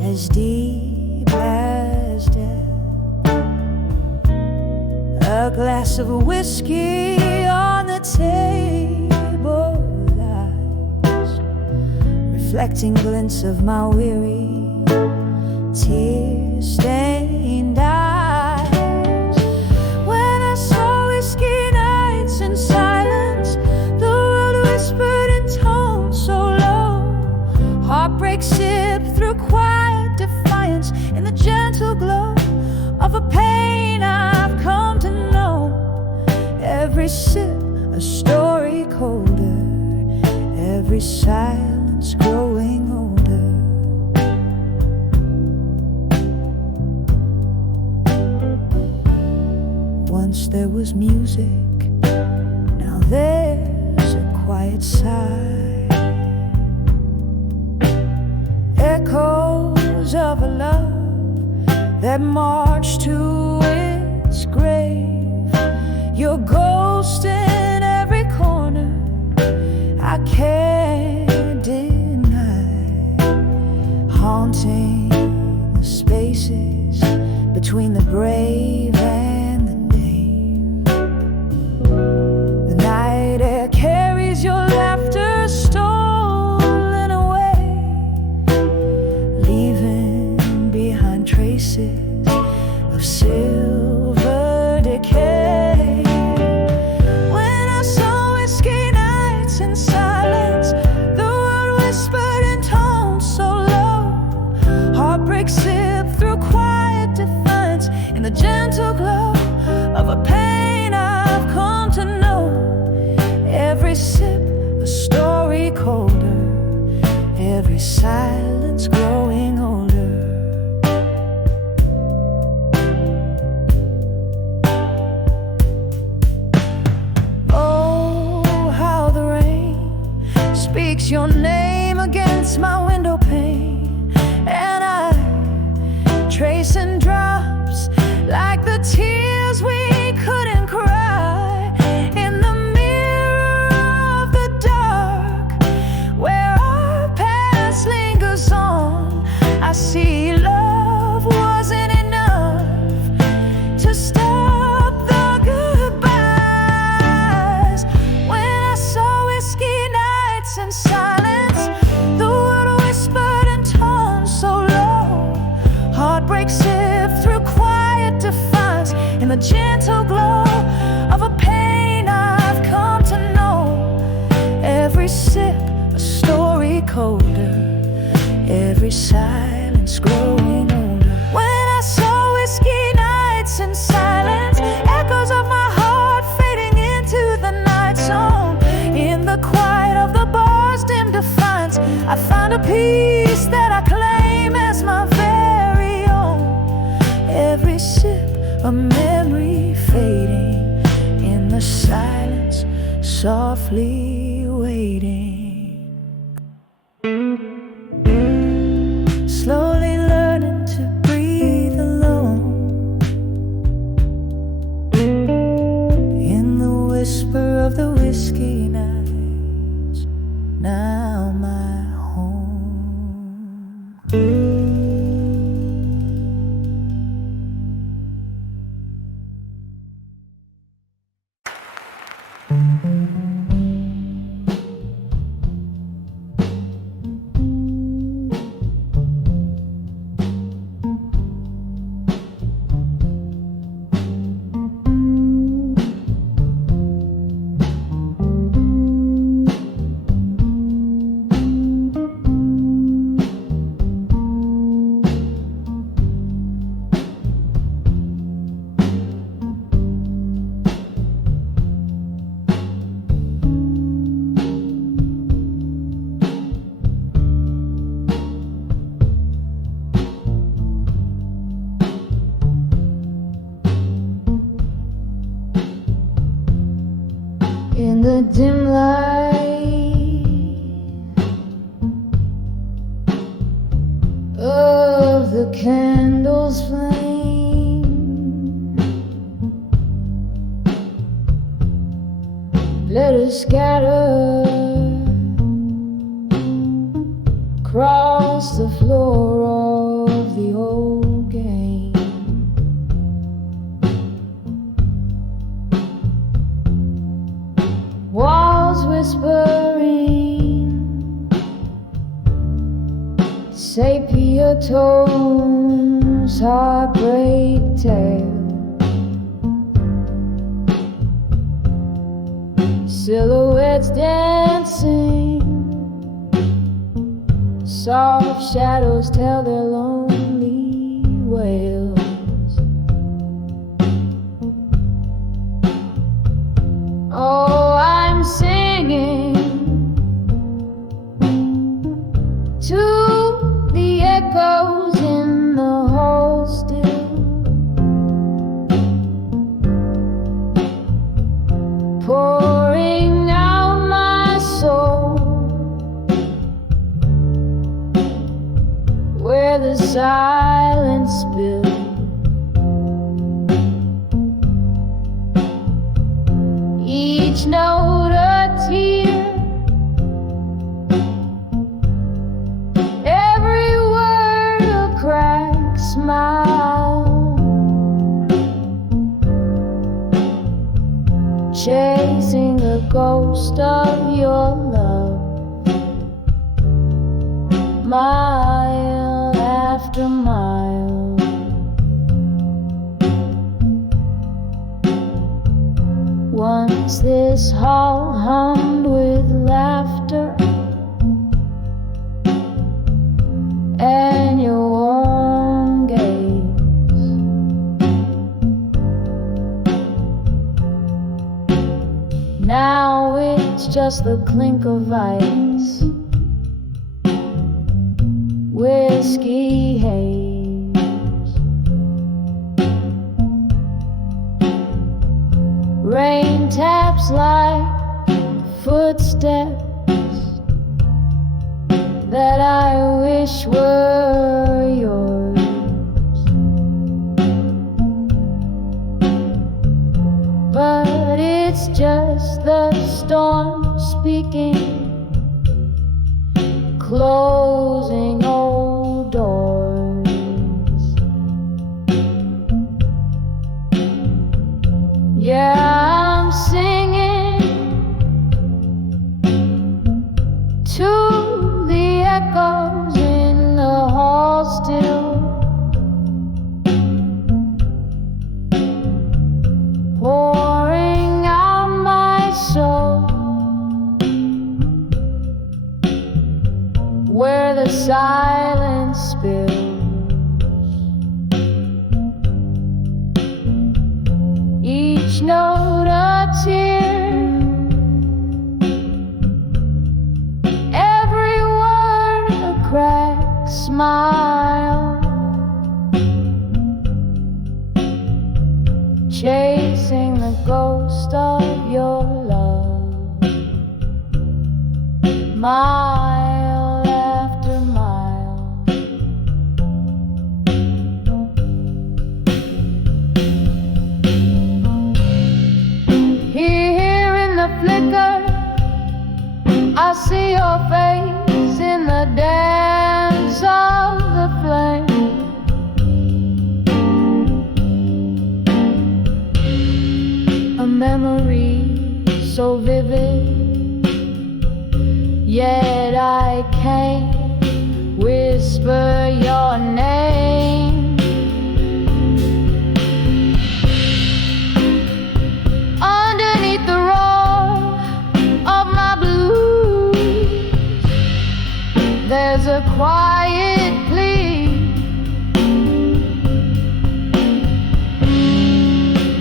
as deep as death. A glass of whiskey on the table lies, reflecting glints of my weary, tear-stained eyes. When I saw whiskey nights in silence, the world whispered in tones so low. Heartbreak sipped through quiet defiance in the gentle glow of a pain I've come to know. Every sip a story colder, every silence growing older. Once there was music, now there's a quiet sigh. Echoes of a love that marched to its grave. Your ghost in every corner, I can't deny, haunting the spaces between the brave and the named. The night air carries your laughter stolen away, leaving behind traces of silver decay. When I saw whiskey nights in silence, the world whispered in tones so low. Heartbreak sipped through quiet defiance in the gentle glow of a pain I've come to know. Every sip a story colder, every silence growing older. Your name against my window pane, and I tracing drops like the tears we couldn't cry in the mirror of the dark where our past lingers on. I see love wasn't enough to stop the goodbyes. When I saw whiskey nights and silence, the world whispered in tones so low. Heartbreak sipped through quiet defiance in the gentle glow of a pain I've come to know. Every sip a story colder, every silence growing older. When I saw whiskey nights in silence, echoes of my heart fading into the night zone. In the quiet of the bar's dim defiance, I found a peace that I claim as my very own. Every sip a memory fading in the silence, softly waiting. Slowly learning to breathe alone in the whisper of the whiskey nights, now my home. In the dim light of the candle's flame, let us scatter across the floor of the old game. tone's heartbreak tale. Silhouettes dancing, soft shadows tell their lonely wails. Oh, I'm singing to the echoes in the hall still, pouring out my soul where the silence spills. Each note a tear, every word a cracked smile, chasing the ghost of your love, mile after mile. Once this hall hummed with laughter and your warm gaze. Now it's just the clink of ice, whiskey haze. Rain taps like footsteps that I wish were yours. But it's just the storm speaking, closing old doors. Yeah, I'm singing to the echoes in the hall still, pouring out my soul where the silence spills. Each note a tear, every word a cracked smile, chasing the ghost of your love, mile after mile. Here in the flicker, I see your face in the dance of the flame. A memory so vivid, yet I can't whisper your name. Underneath the roar of my blues, there's a quiet plea.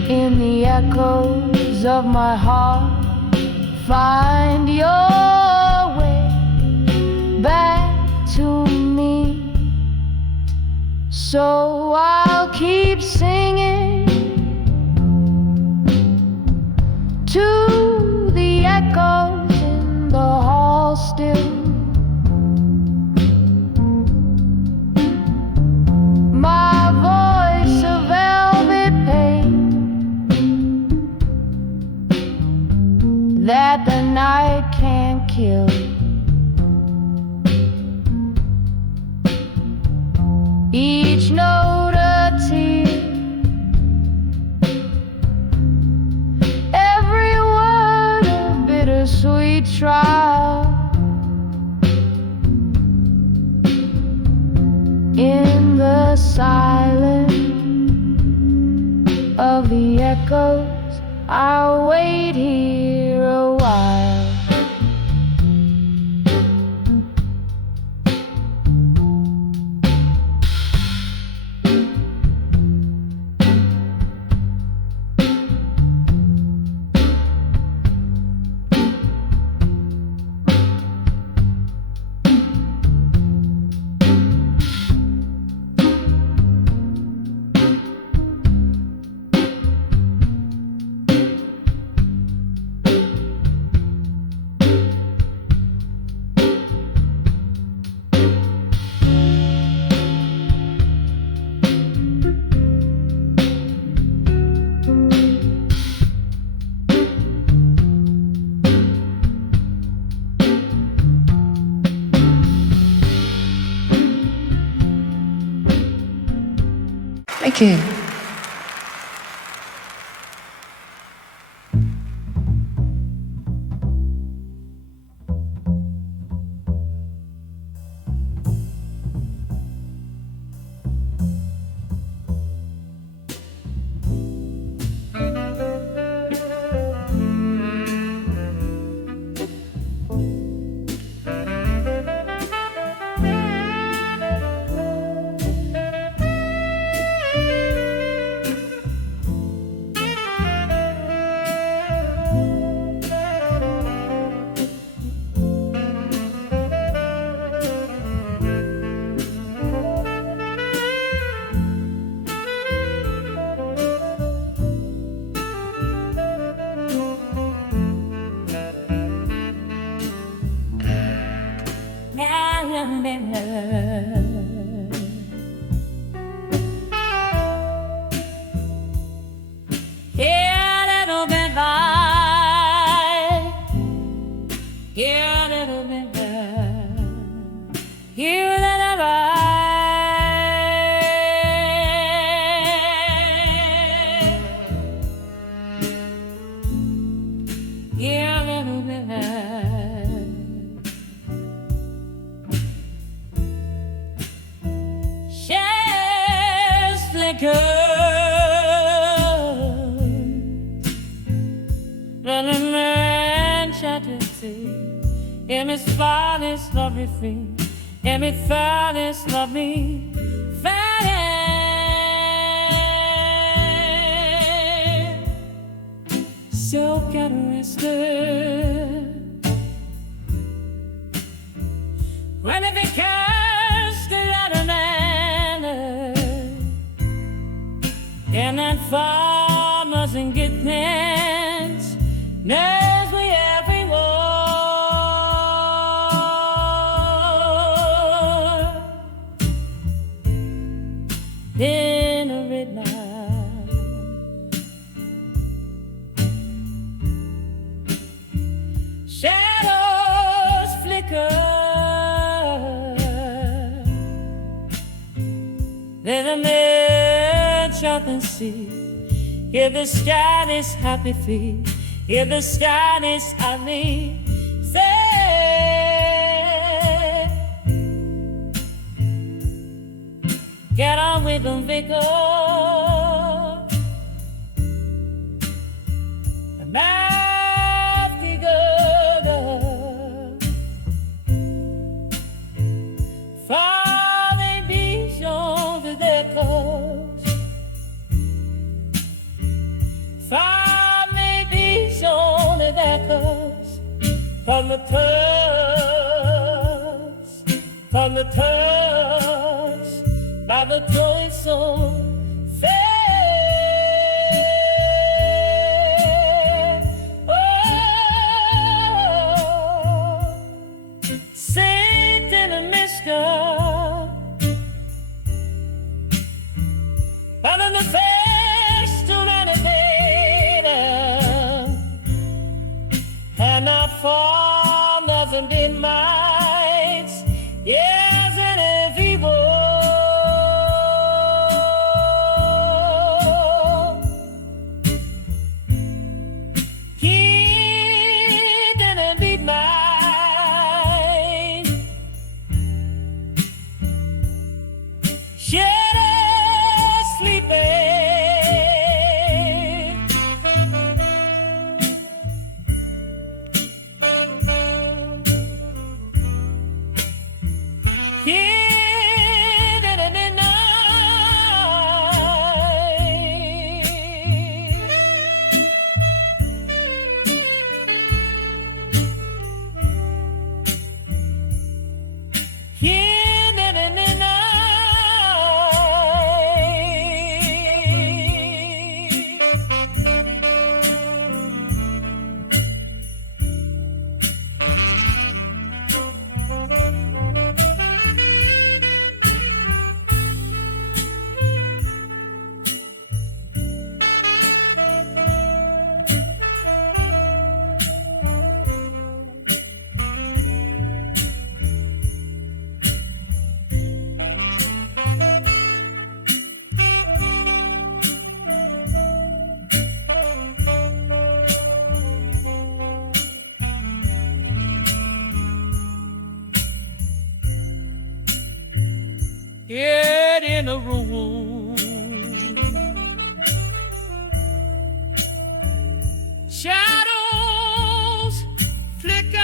In the echoes of my heart, find your way back to me. So I'll keep singing to the echoes in the hall still, my voice a velvet pain that the night can't kill. Each note a tear, every word a bittersweet trial. In the silence of the echoes, I'll wait here a while. Thank you. Hear the sky's happy feet. Hear the sky's happy. Say, get on with them, Vico. From the touch by the joy so fair. Oh, Saint in a Mister, but in the face to renegade, and I fall nothing in my yes, and every word he didn't beat mine. Shut up. Hidden in the night. Hidden in the night. Yet in a room, shadows flicker.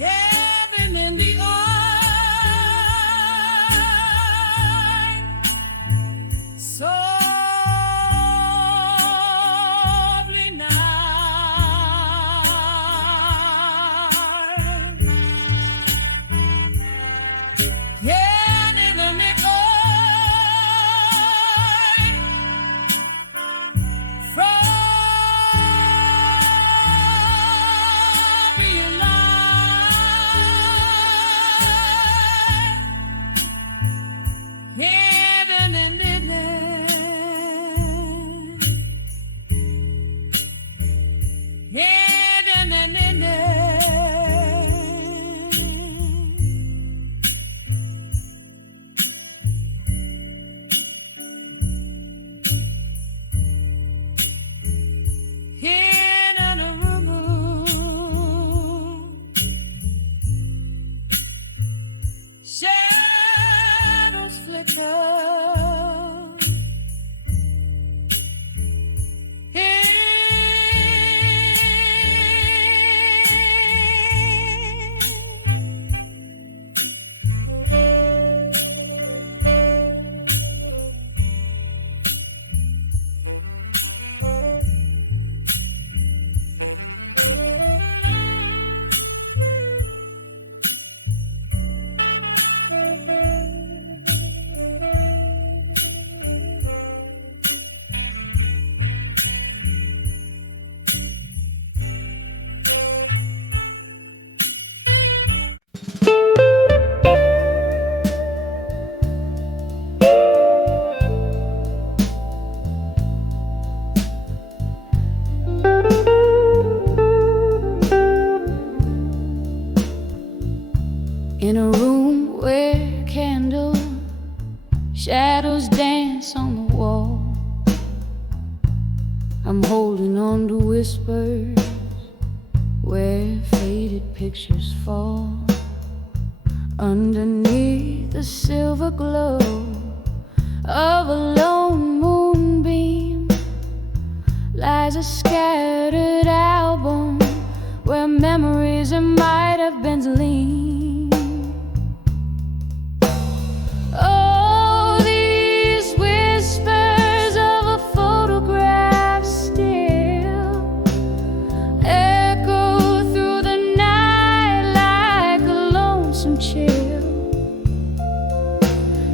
Heaven in the eye, softly night. Heaven in the eye, from your light. Heaven in the night. Heaven in the night. Hidden in a room, shadows flicker. In a room where candle shadows dance on the wall, I'm holding on to whispers where faded pictures fall. Underneath the silver glow of a lone moonbeam lies a scattered album where memories that might have been lean. Oh, these whispers of a photograph still echo through the night like a lonesome chill.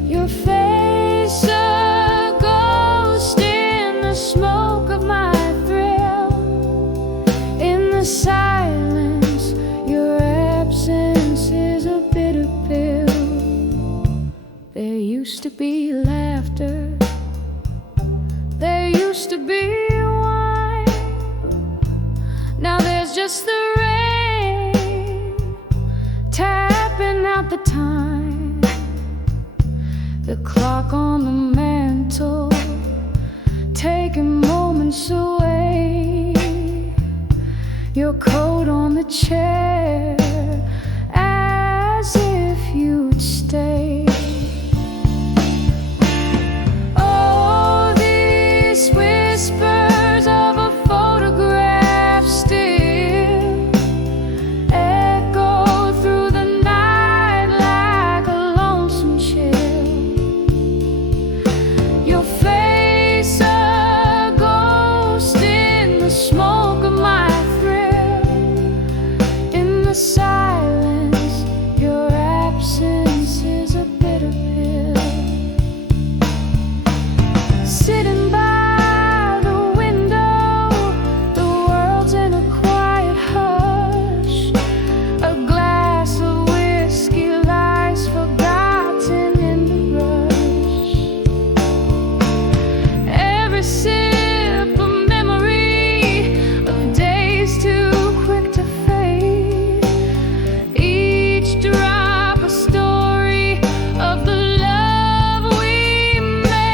Your face a ghost in the smoke of my thrill. be laughter, there used to be wine. Now there's just the rain tapping out the time. The clock on the mantle taking moments away. Your coat on the chair as if you'd stay. Oh, these whispers of a photograph still echo through the night like a lonesome chill. Your face a ghost in the smoke of my thrill. In the silence, your absence is a bitter pill. Sitting by the window, the world's in a quiet hush. A glass of whiskey lies forgotten in the rush. Every sip a memory of days too quick to fade. Each drop a story of the love we made.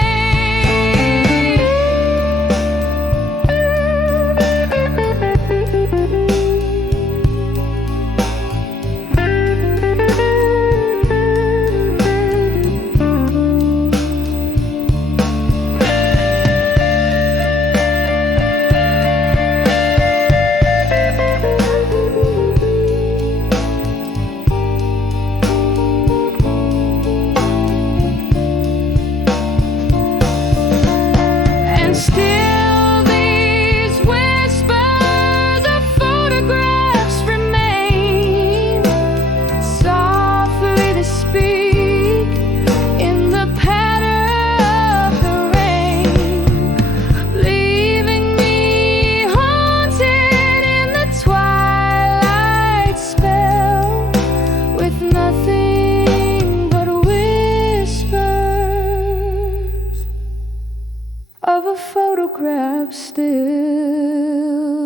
And still these whispers of photographs remain, softly to speak in the patter of the rain, leaving me haunted in the twilight spell, with nothing but whispers of a photograph still.